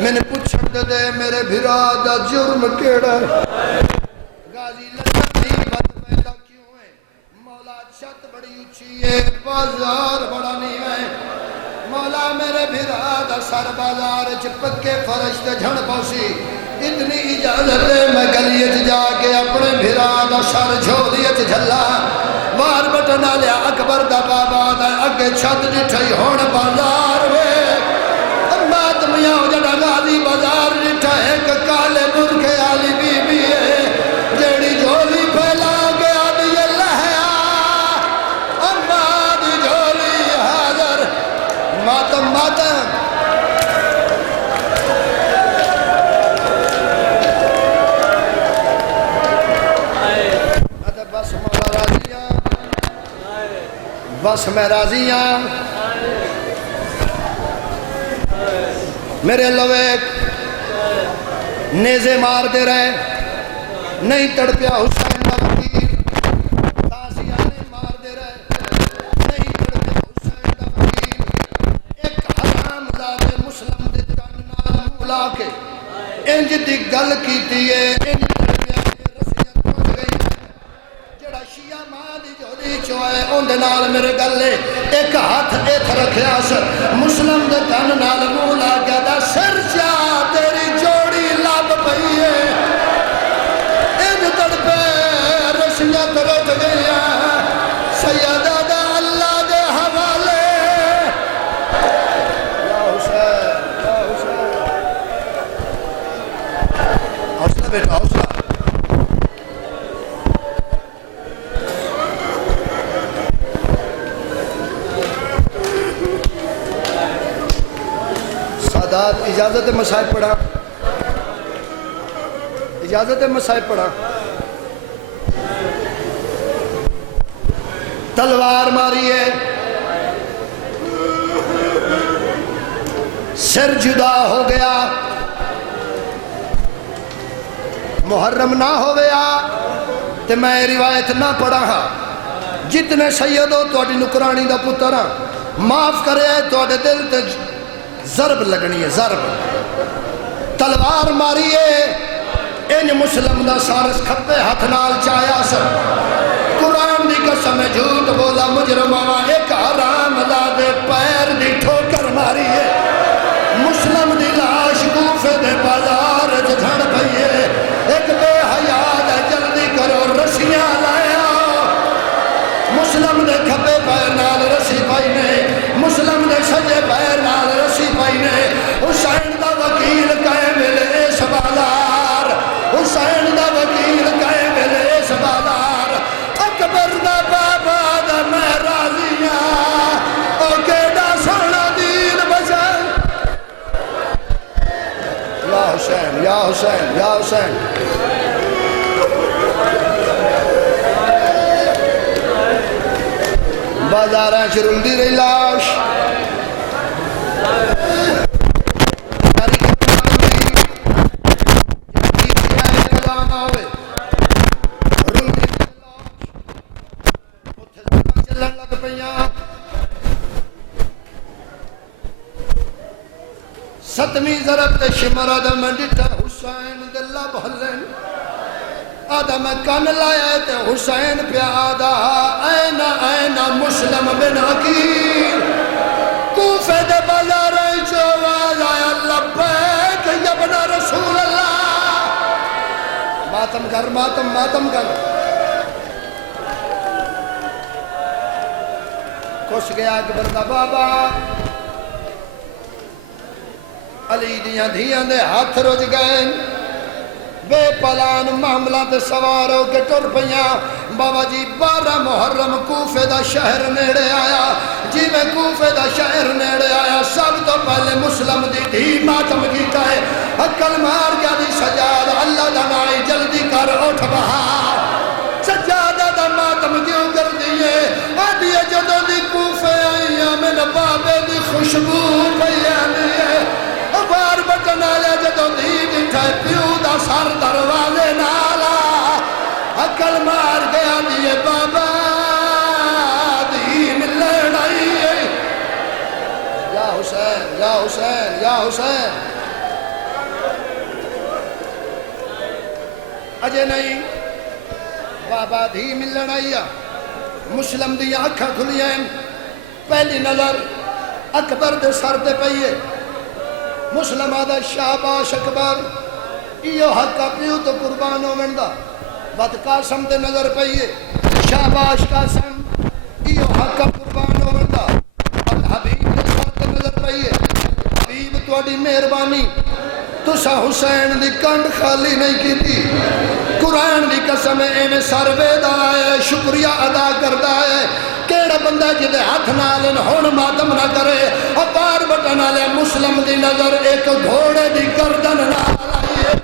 میں نے پوچھن دے میرے بھرا دا جرم کیڑا ہے غازی لڑدا نہیں بات پیدا کیوں ہے مولا چھت بڑی اچھی ہے بازار بڑا نہیں ہے مولا میرے بھرا دا سر بازار چپکے فرشت جھڑ پوسی اتنی اجازت ہے میں گلیت جا کے اپنے بھرا دا سر جھولیت جھلا بار بٹنا لیا اکبر دا بابا دا اگے چھت ڈٹھائی ہون بازار وے امات میاں جڑا غازی بازار ڈٹھا ایک کالے برکے آلی بی بی ہے جیڑی جھولی پھیلا گیا دیئے لہیا امات جھولی حاضر ماتم ماتم بس میں راضی ہوں میرے لویک نیزے مار دے رہے نہیں تڑپیا حسین دا وکیل تازیانے مار دے رہے نہیں تڑپیا حسین دا وکیل ایک حرام زادے مسلم دے کن نال مولا کے انج دی گل کیتی ہے انج تڑپیا کے رسیت پہنچ گئی جڑا شیعہ ماں دی جولی چوائے اندے نال میرے گلے ایک ہاتھ ایتھ رکھیا سر مسلم دے کن نال مولا کیا دا سر چا تیری جوڑی لب پئی ہے ان تڑپے رسیت رٹ گیا سیدہ دا اللہ دے حوالے یا حسین یا حسین حوصلہ بیٹا حوصلہ اجازت مسائب پڑھا اجازت مسائب پڑھا تلوار ماری ہے سر جدا ہو گیا محرم نہ ہو گیا تو میں روایت نہ پڑھا ہاں جتنے سیدو توڑی نکرانی دا پترہ معاف کرے توڑے دل تے ضرب لگنی ہے ضرب تلوار ماری ہے ان مسلم دا سارس کھپے ہاتھ نال چایا سر قرآن دی قسم جھوٹ بولا مجرم آوا ایک حرام دے پیر دی ٹھوکر ماری ہے مسلم دی لاش کوفے دے بازار جھڑ پئی ہے ایک بے حیات ہے جلدی کرو رسیاں لایا مسلم دے کھپے پیر نال رسی پائی نے مسلم دے سجے پیر نال رسی پائی نے حسین دا وکیل کہے ملے اس بازار حسین دا وکیل کہے ملے اس بازار اکبر دا بابا دا میں راضیاں او کیڑا سونا دین بچائے یا حسین یا حسین یا حسین بازاراں چرندی رہی لاش کلام آوے ضرب تے شمر آدھا میں ڈٹھا حسین دل بھلن آدھا میں کن لائے تے حسین پہ آدھا اینا اینا مسلم بن عقیل کوفے دے بازار جو آواز آیا لبیک ابن رسول اللہ ماتم کر ماتم کر خوش گیا اکبر دا بابا علی دیاں دھیاں دے ہاتھ رج گئے بے پلان معاملہ تے سواروں کے ٹر پیاں بابا جی 12 محرم کوفے دا شہر نیڑے آیا جی میں کوفے دا شہر نیڑے آیا سب تو پہلے مسلم دی دھی ماتم کیتا ہے عقل مار گیا دی سجاد اللہ دا نائی جلدی کر اٹھ بہار سجادہ دا ماتم کیوں کر دیئے آدھیے جدوں دی کوفے آئیاں میں نبابے دی خوشبو پیانی ہے بار بٹن آلے جدوں دی دٹھے پیو دا سر دروازے نالا عقل مار گیا دیئے بابا دی ملن آئیے یا حسین یا حسین یا حسین اجے نہیں بابا دھی ملن آئیا مسلم دی آنکھاں کھلیں پہلی نظر اکبر دے سر دے پئیے مسلم آدھا شاباش اکبر ایو حق پیو تو قربان ہو مندا بد قاسم دے نظر پئیے شاباش قاسم ایو حق قربان ہو مندا اب حبیب دے سر دے نظر پئیے حبیب تواڈی مہربانی تسا حسین دی کنڈ خالی نہیں کیتی قرآن دی قسم اینے سر ویدا ہے شکریہ ادا کردا ہے کیڑا بندہ جدے ہاتھ نالن ہون ماتم نہ کرے اپار بٹن آلے مسلم دی نظر ایک گھوڑے دی گردن نہ آئیے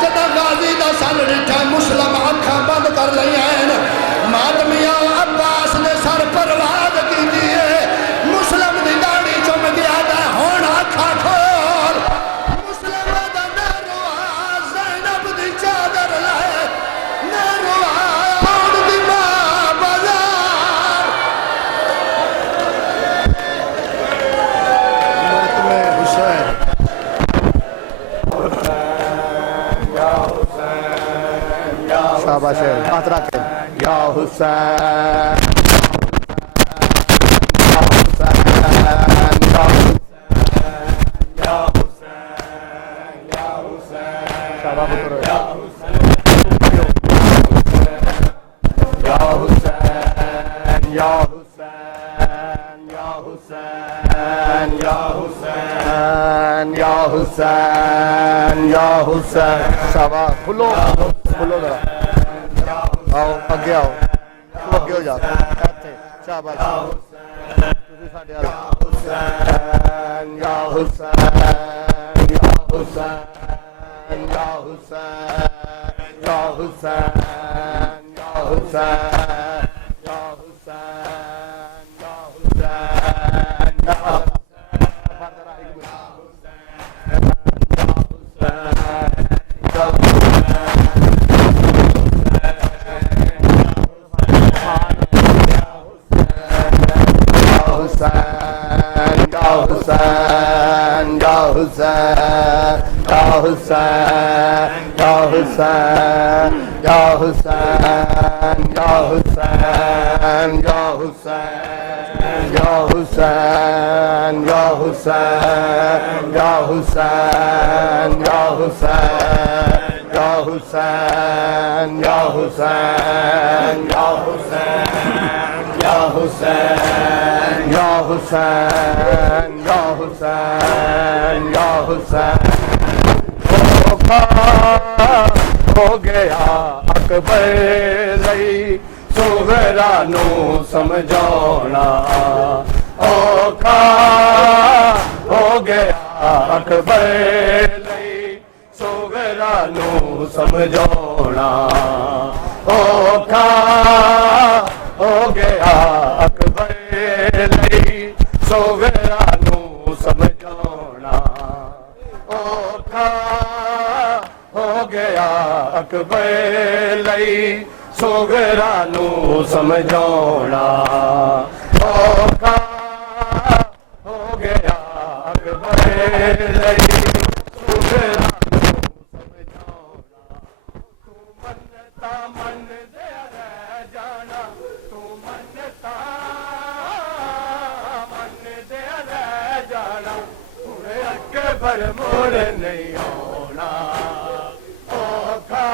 جدہ غازی دا سر ڈٹھا مسلم اکھاں بند کر لئی ہیں ماتمیاں عباس نے سر پرواز کی دیئے مسلم دی داڑی چم گیا دا ہون اکھاں کھول مسلم دا نروا زینب دی چادر لائے نروا ہون دی ماں بازار ماتم حسین شاباش ہے ہاتھ رکھے یا حسین یا حسین یا حسین یا حسین شاباش یا حسین یا حسین یا حسین یا حسین یا حسین یا حسین یا حسین شاباش کھلو کھلو ذرا آؤ اگے آؤ تو اگے ہو جاتا ایتھے شاباش تسی ساڈے والا یا حسین یا حسین یا حسین یا حسین یا حسین یا حسین یا حسین یا ہو گیا اکبر لئی سوگرا نو سمجھونا اوکھا ہو گیا اکبر لئی سوگرا نو سمجھونا اوکھا ہو گیا اکبر لئی سوگرا نو سمجھونا اوکھا ہو گیا اکبر لئی سوگرا نو سمجھونا اوکھا ہو گیا اکبر لئی ਨਹੀਂ ਆਉਣਾ ਔਖਾ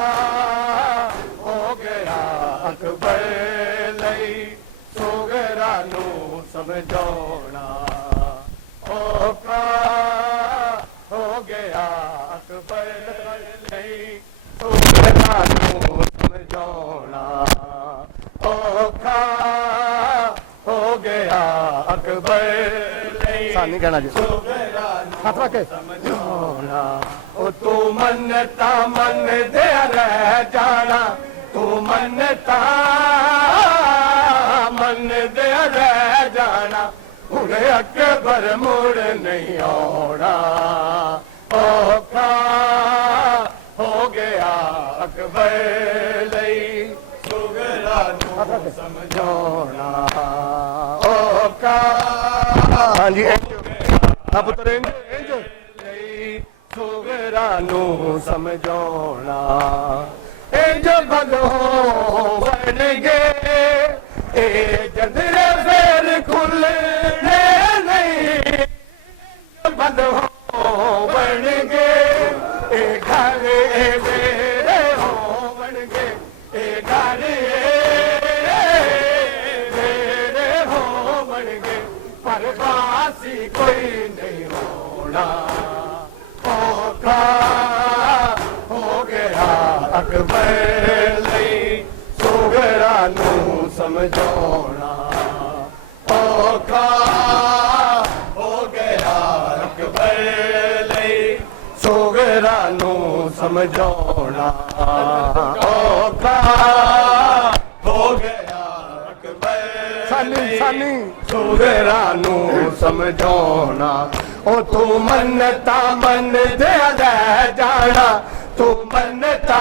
ਹੋ ਗਿਆ ਅਕਬਰ ਲਈ ਸੋਗਰਾ ਨੂੰ ਸਮਝਾਉਣਾ ਔਖਾ ਹੋ ਗਿਆ ਅਕਬਰ ਲਈ ਸੋਗਰਾ ਨੂੰ ਸਮਝਾਉਣਾ ਔਖਾ ਹੋ ਗਿਆ ਅਕਬਰ ਲਈ ਸਾਨੀ ਕਹਿਣਾ ਜੀ ਹੱਥ ਰੱਖ ਕੇ ਸਮਝਾਉਣਾ ਉਹ ਤੂੰ ਮੰਨਤਾ ਮੰਨਦੇ ਰਹਿ ਜਾਣਾ ਤੂੰ ਮੰਨਤਾ ਮੰਨਦੇ ਰਹਿ ਜਾਣਾ ਹੁਣ ਅਕਬਰ ਮੁੜ ਨਹੀਂ ਆਉਣਾ ਔਖਾ ਹੋ ਗਿਆ ਅਕਬਰ ਲਈ ਸੁਗਰਾ ਨੂੰ ਸਮਝਾਉਣਾ ਔਖਾ ਹਾਂਜੀ ਆ ਪੁੱਤਰ ਇੰਜ ਲਈ ਸੁਗਰਾ ਨੂੰ ਸਮਝਾਉਣਾ ਇੰਜ ਬਦੋ ਬਣਗੇ ਇਹ ਜੰਦਰੇ ਫੇਰ ਖੁੱਲਣੇ ਨਹੀਂ ਬਦੋ ਬਣਗੇ ਇਹ ਘਰ ਮੇਰੇ ਹੋਣਗੇ ਇਹ ਘਰ ਮੇਰੇ ਹੋਣਗੇ ਪਰ ਬਾਸੀ ਕੋਈ ਨਹੀਂ ਹੋਣਾ ਔਖਾ ਹੋ ਗਿਆ ਅਕਬਰ ਲਈ ਸੁਗਰਾ ਨੂੰ ਸਮਝਾਉਣਾ ਔਖਾ ਹੋ ਗਿਆ ਅਕਬਰ ਲਈ ਸੁਗਰਾ ਨੂੰ ਸਮਝਾਉਣਾ ਔਖਾ ਹੋ ਗਿਆ ਅਕਬਰ ਸਾਨੀ ਸੁਗਰਾ ਨੂੰ ਸਮਝਾਉਣਾ ਉਹ ਤੂੰ ਮੰਨਤਾ ਮੰਨਦੇ ਰਹਿ ਜਾਣਾ ਤੂੰ ਮੰਨਤਾ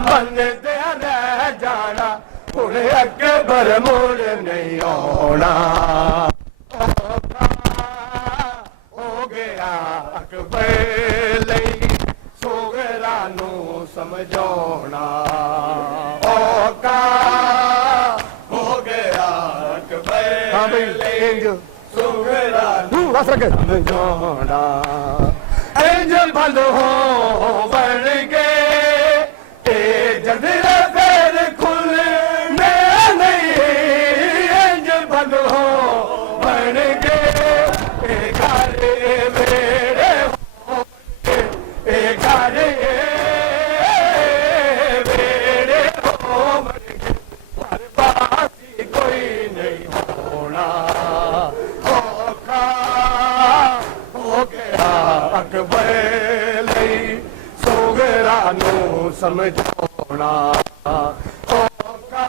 ਮੰਨਦੇ ਰਹਿ ਜਾਣਾ ਹੁਣ ਅਕਬਰ ਮੁੜ ਨਹੀਂ ਆਉਣਾ ਔਖਾ ਹੋ ਗਿਆ ਅਕਬਰ ਲਈ ਸੁਗਰਾ ਨੂੰ ਸਮਝਾਉਣਾ ਔਖਾ ਹੋ ਗਿਆ ਅਕਬਰ ਹਾਂ ਬਈ ਇੰਜ ਸੁਗਰਾ ਨੂੰ ਬਸ ਰੱਖ ਸਮਝਾਉਣਾ ਇੰਜ ਭਲ ਹੋ ਬਣ ਗਏ ਇਹ ਜੰਦਰੇ ਫੇਰ ਖੁੱਲਣੇ ਨਹੀਂ ਇੰਜ ਭਲ ਹੋ ਬਣ ਗਏ ਇਹ ਘਰ ਮੇਰੇ ਹੋਣਗੇ ਇਹ ਘਰ ਮੇਰੇ ਹੋਣਗੇ ਪਰ ਬਾਸੀ ਕੋਈ ਨਹੀਂ ਹੋਣਾ ਔਖਾ ਹੋ ਗਿਆ ਅਕਬਰ ਲਈ ਸੁਗਰਾ ਨੂੰ ਸਮਝਾਉਣਾ ਔਖਾ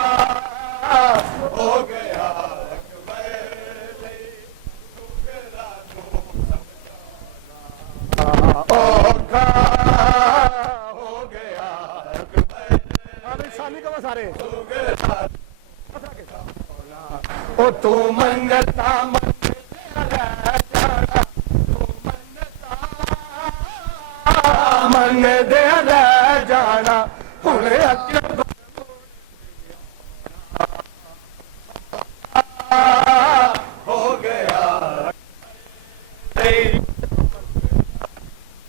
ਹੋ ਗਿਆ ਅਕਬਰ ਲਈ ਸੁਗਰਾ ਨੂੰ ਸਮਝਾਉਣਾ ਔਖਾ ਹੋ ਗਿਆ ਅਕਬਰ ਹਾਂ ਬਈ ਸਾਨੀ ਕਹੋ ਸਾਰੇ ਉਹ ਤੂੰ ਮੰਨਤਾ ਮੰਨਦੇ ਰਹਿ ਜਾਣਾ ਤੂੰ ਮੰਨਤਾ ਮੰਨਦੇ ਰਹਿ ਜਾਣਾ ਹੁਣ ਅਕਬਰ ਹੋ ਗਿਆ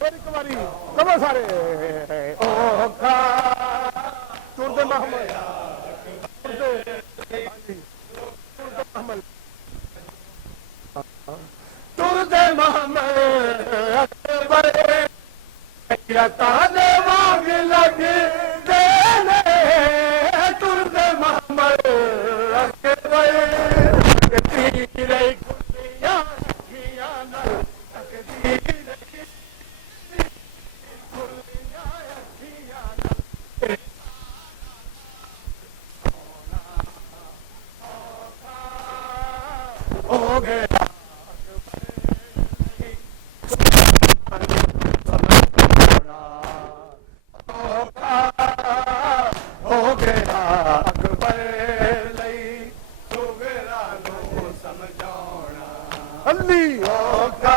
ਇੱਕ ਵਾਰੀ ਕਹੋ ਸਾਰੇ ਔਖਾ ਤੁਰਦੇ ਮੁਹੰਮਦ ਤੁਰਦੇ ਤੁਰਦੇ ਮੁਹੰਮਦ ਅਕਬਰ ਯਤਾਂ ਦੇ ਵਾਂਗ ਲੱਗਦੇ ਨੇ ਤੁਰਦੇ ਮੁਹੰਮਦ ਅਕਬਰ ਤੀਰੇ ਖੁੱਲੀਆਂ ਅੱਖੀਆਂ ਨਾਲ ਤਕਦੀਰ ਖੁੱਲੀਆਂ ਅੱਖੀਆਂ ਨਾਲ ਹੋ ਗਿਆ ਹੋ ਗਿਆ ਅਕਬਰ ਲਈ ਸੁਗਰਾ ਨੂੰ ਸਮਝਾਉਣਾ ਅੱਲੀ ਔਖਾ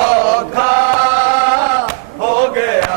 ਔਖਾ ਹੋ ਗਿਆ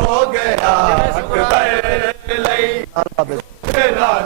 ਹੋ ਗਿਆ ਅਕਬਰ ਲਈ ਤੇਰਾ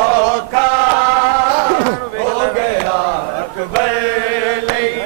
ਔਖਾ ਹੋ ਗਿਆ ਅਕਬਰ ਲਈ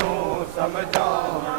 ਨੂੰ ਸਮਝਾਉਣਾ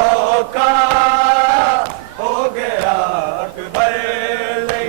ਔਖਾ ਹੋ ਗਿਆ ਅਕਬਰ ਲਈ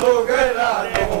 ਸੁਗਰਾ ਨੂੰ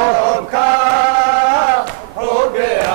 ਔਖਾ ਹੋ ਗਿਆ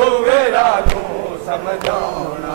ਸੁਗਰਾ ਨੂੰ ਸਮਝਾਉਣਾ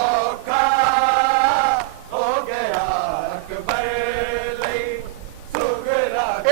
ਔਖਾ ਹੋ ਗਿਆ ਅਕਬਰ ਲਈ ਸੁਗਰਾ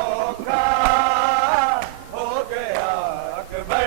ਔਖਾ ਹੋ ਗਿਆ ਅਕਬਰ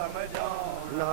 ਸਮਝਾਉਣਾ